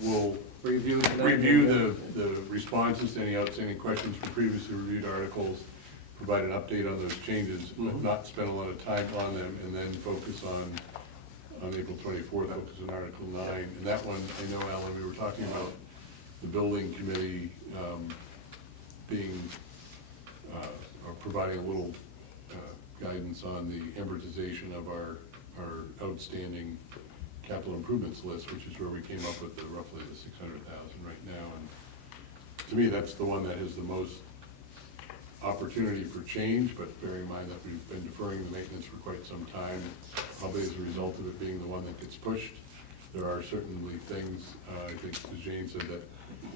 we'll Review tonight. review the responses to any outstanding questions from previously reviewed articles, provide an update on those changes, but not spend a lot of time on them, and then focus on April 24th, focus on Article 9. And that one, I know, Alan, we were talking about the building committee being, or providing a little guidance on the amortization of our outstanding capital improvements list, which is where we came up with roughly the 600,000 right now. And to me, that's the one that has the most opportunity for change, but bear in mind that we've been deferring the maintenance for quite some time, probably as a result of it being the one that gets pushed. There are certainly things, I think, as Jane said, that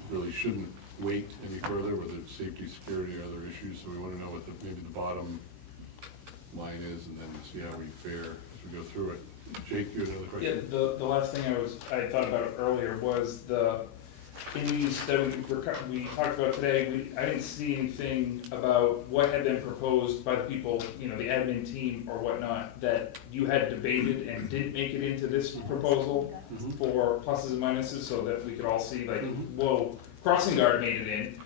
really shouldn't wait any further, whether it's safety, security, or other issues. So we want to know what maybe the bottom line is, and then see how we fare as we go through it. Jake, you had another Yeah, question? the last thing I thought about earlier was in these that we talked about today, I didn't see anything about what had been proposed by the people, the admin team or whatnot, that you had debated and didn't make it into this proposal for pluses and minuses, so that we could all see, like, whoa, crossing guard made it in,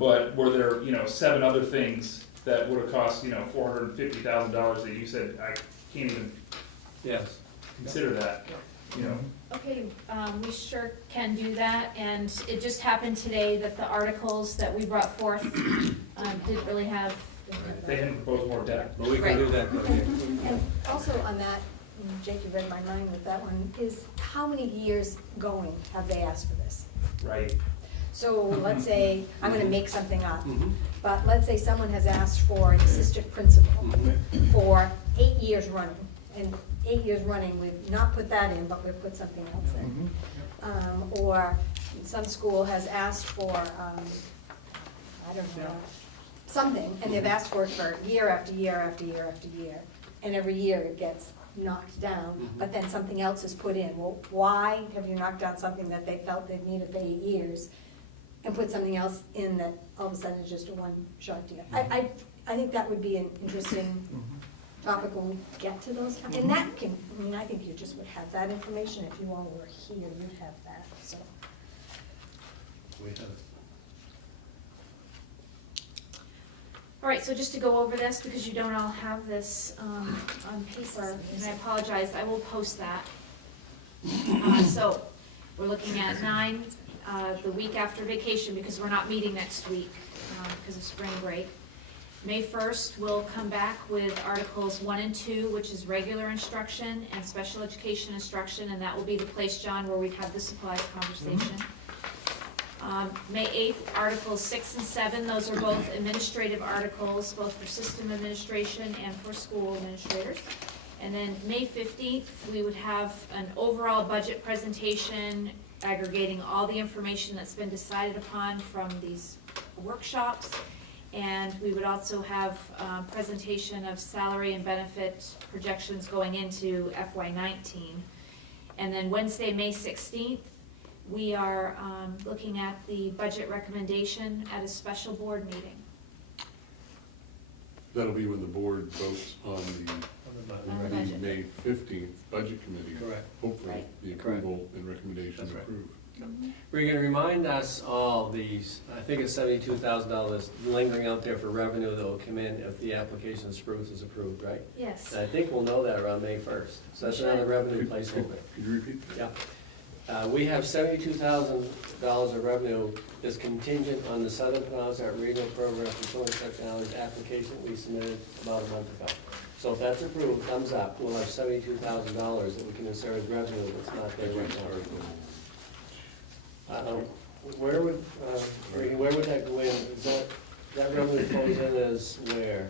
but were there, 7 other things that would have cost, $450,000 that you said, I can't even Yes. consider that, Okay, we sure can do that, and it just happened today that the articles that we brought forth didn't really have. They hadn't proposed more debt. But we can do that, okay. And also on that, Jake, you read my mind with that one, is how many years going have they asked for this? Right. So let's say, I'm gonna make something up, but let's say someone has asked for an assistant principal for 8 years running. And 8 years running, we've not put that in, but we've put something else in. Or some school has asked for, I don't know, something, and they've asked for it for year after year after year after year. And every year it gets knocked down, but then something else is put in. Well, why have you knocked down something that they felt they'd needed for 8 years and put something else in that all of a sudden is just a one-shot deal? I think that would be an interesting topic when we get to those, and that can, I think you just would have that information if you all were here, you'd have that, so. We have it. All right, so just to go over this, because you don't all have this on paper, and I apologize, I will post that. So, we're looking at 9, the week after vacation, because we're not meeting next week, because of spring break. May 1st, we'll come back with Articles 1 and 2, which is regular instruction and special education instruction, and that will be the place, John, where we've had the supplies conversation. May 8th, Articles 6 and 7, those are both administrative articles, both for system administration and for school administrators. And then May 15th, we would have an overall budget presentation aggregating all the information that's been decided upon from these workshops. And we would also have a presentation of salary and benefit projections going into FY19. And then Wednesday, May 16th, we are looking at the budget recommendation at a special board meeting. That'll be when the board votes on On the the budget. May 15th budget committee. Correct. Hopefully, Right. the approval and recommendation That's right. approved. We're gonna remind us all these, I think it's $72,000 lingering out there for revenue that will come in if the application of Spruce is approved, right? Yes. And I think we'll know that around May 1st, so that's another revenue placeholder. Could you repeat? Yeah. We have $72,000 of revenue that's contingent on the Southern Penobscot Regional Program for Children's Exceptionalities application that we submitted about a month ago. So if that's approved, thumbs up, we'll have $72,000 that we can insert as revenue that's not there right now. Where would that go in? Is that revenue flows in as where?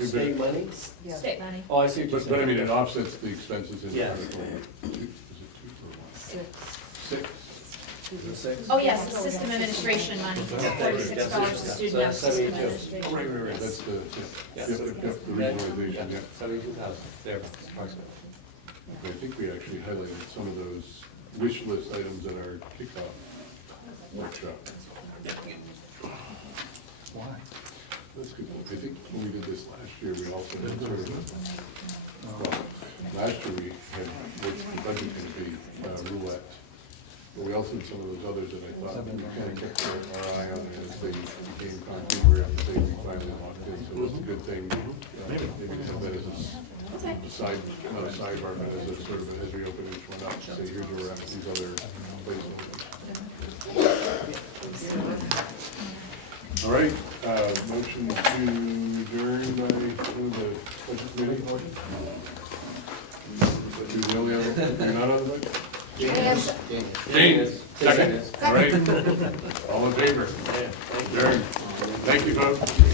State money? Yeah. State money. Oh, I see what you're saying. But I mean, it offsets the expenses in the Yes. article. Is it 2 or 1? 6. 6? Is it six? Oh, yes, the system administration money, $46 a student, that's system $72. administration. Oh, right, that's the, Yeah. the regionalization, yeah. 72,000, there, approximately. I think we actually highlighted some of those wish list items in our kickoff workshop. Why? That's good. I think when we did this last year, we also had sort of, well, last year we had, what's the budget gonna be, roulette. But we also did some of those others that I thought we kind of kept our eye on as they became concrete, we were able to say we finally locked in, so that's a good thing. Maybe to have that as a side, not a sidebar, but as a sort of, as we open each one up, say, here's where we're at with these other places. All right, motion to adjourn by the budget committee. Who's the only other, you're not on the budget? Jane, second. All right, all in favor? Adjourn. Thank you, folks.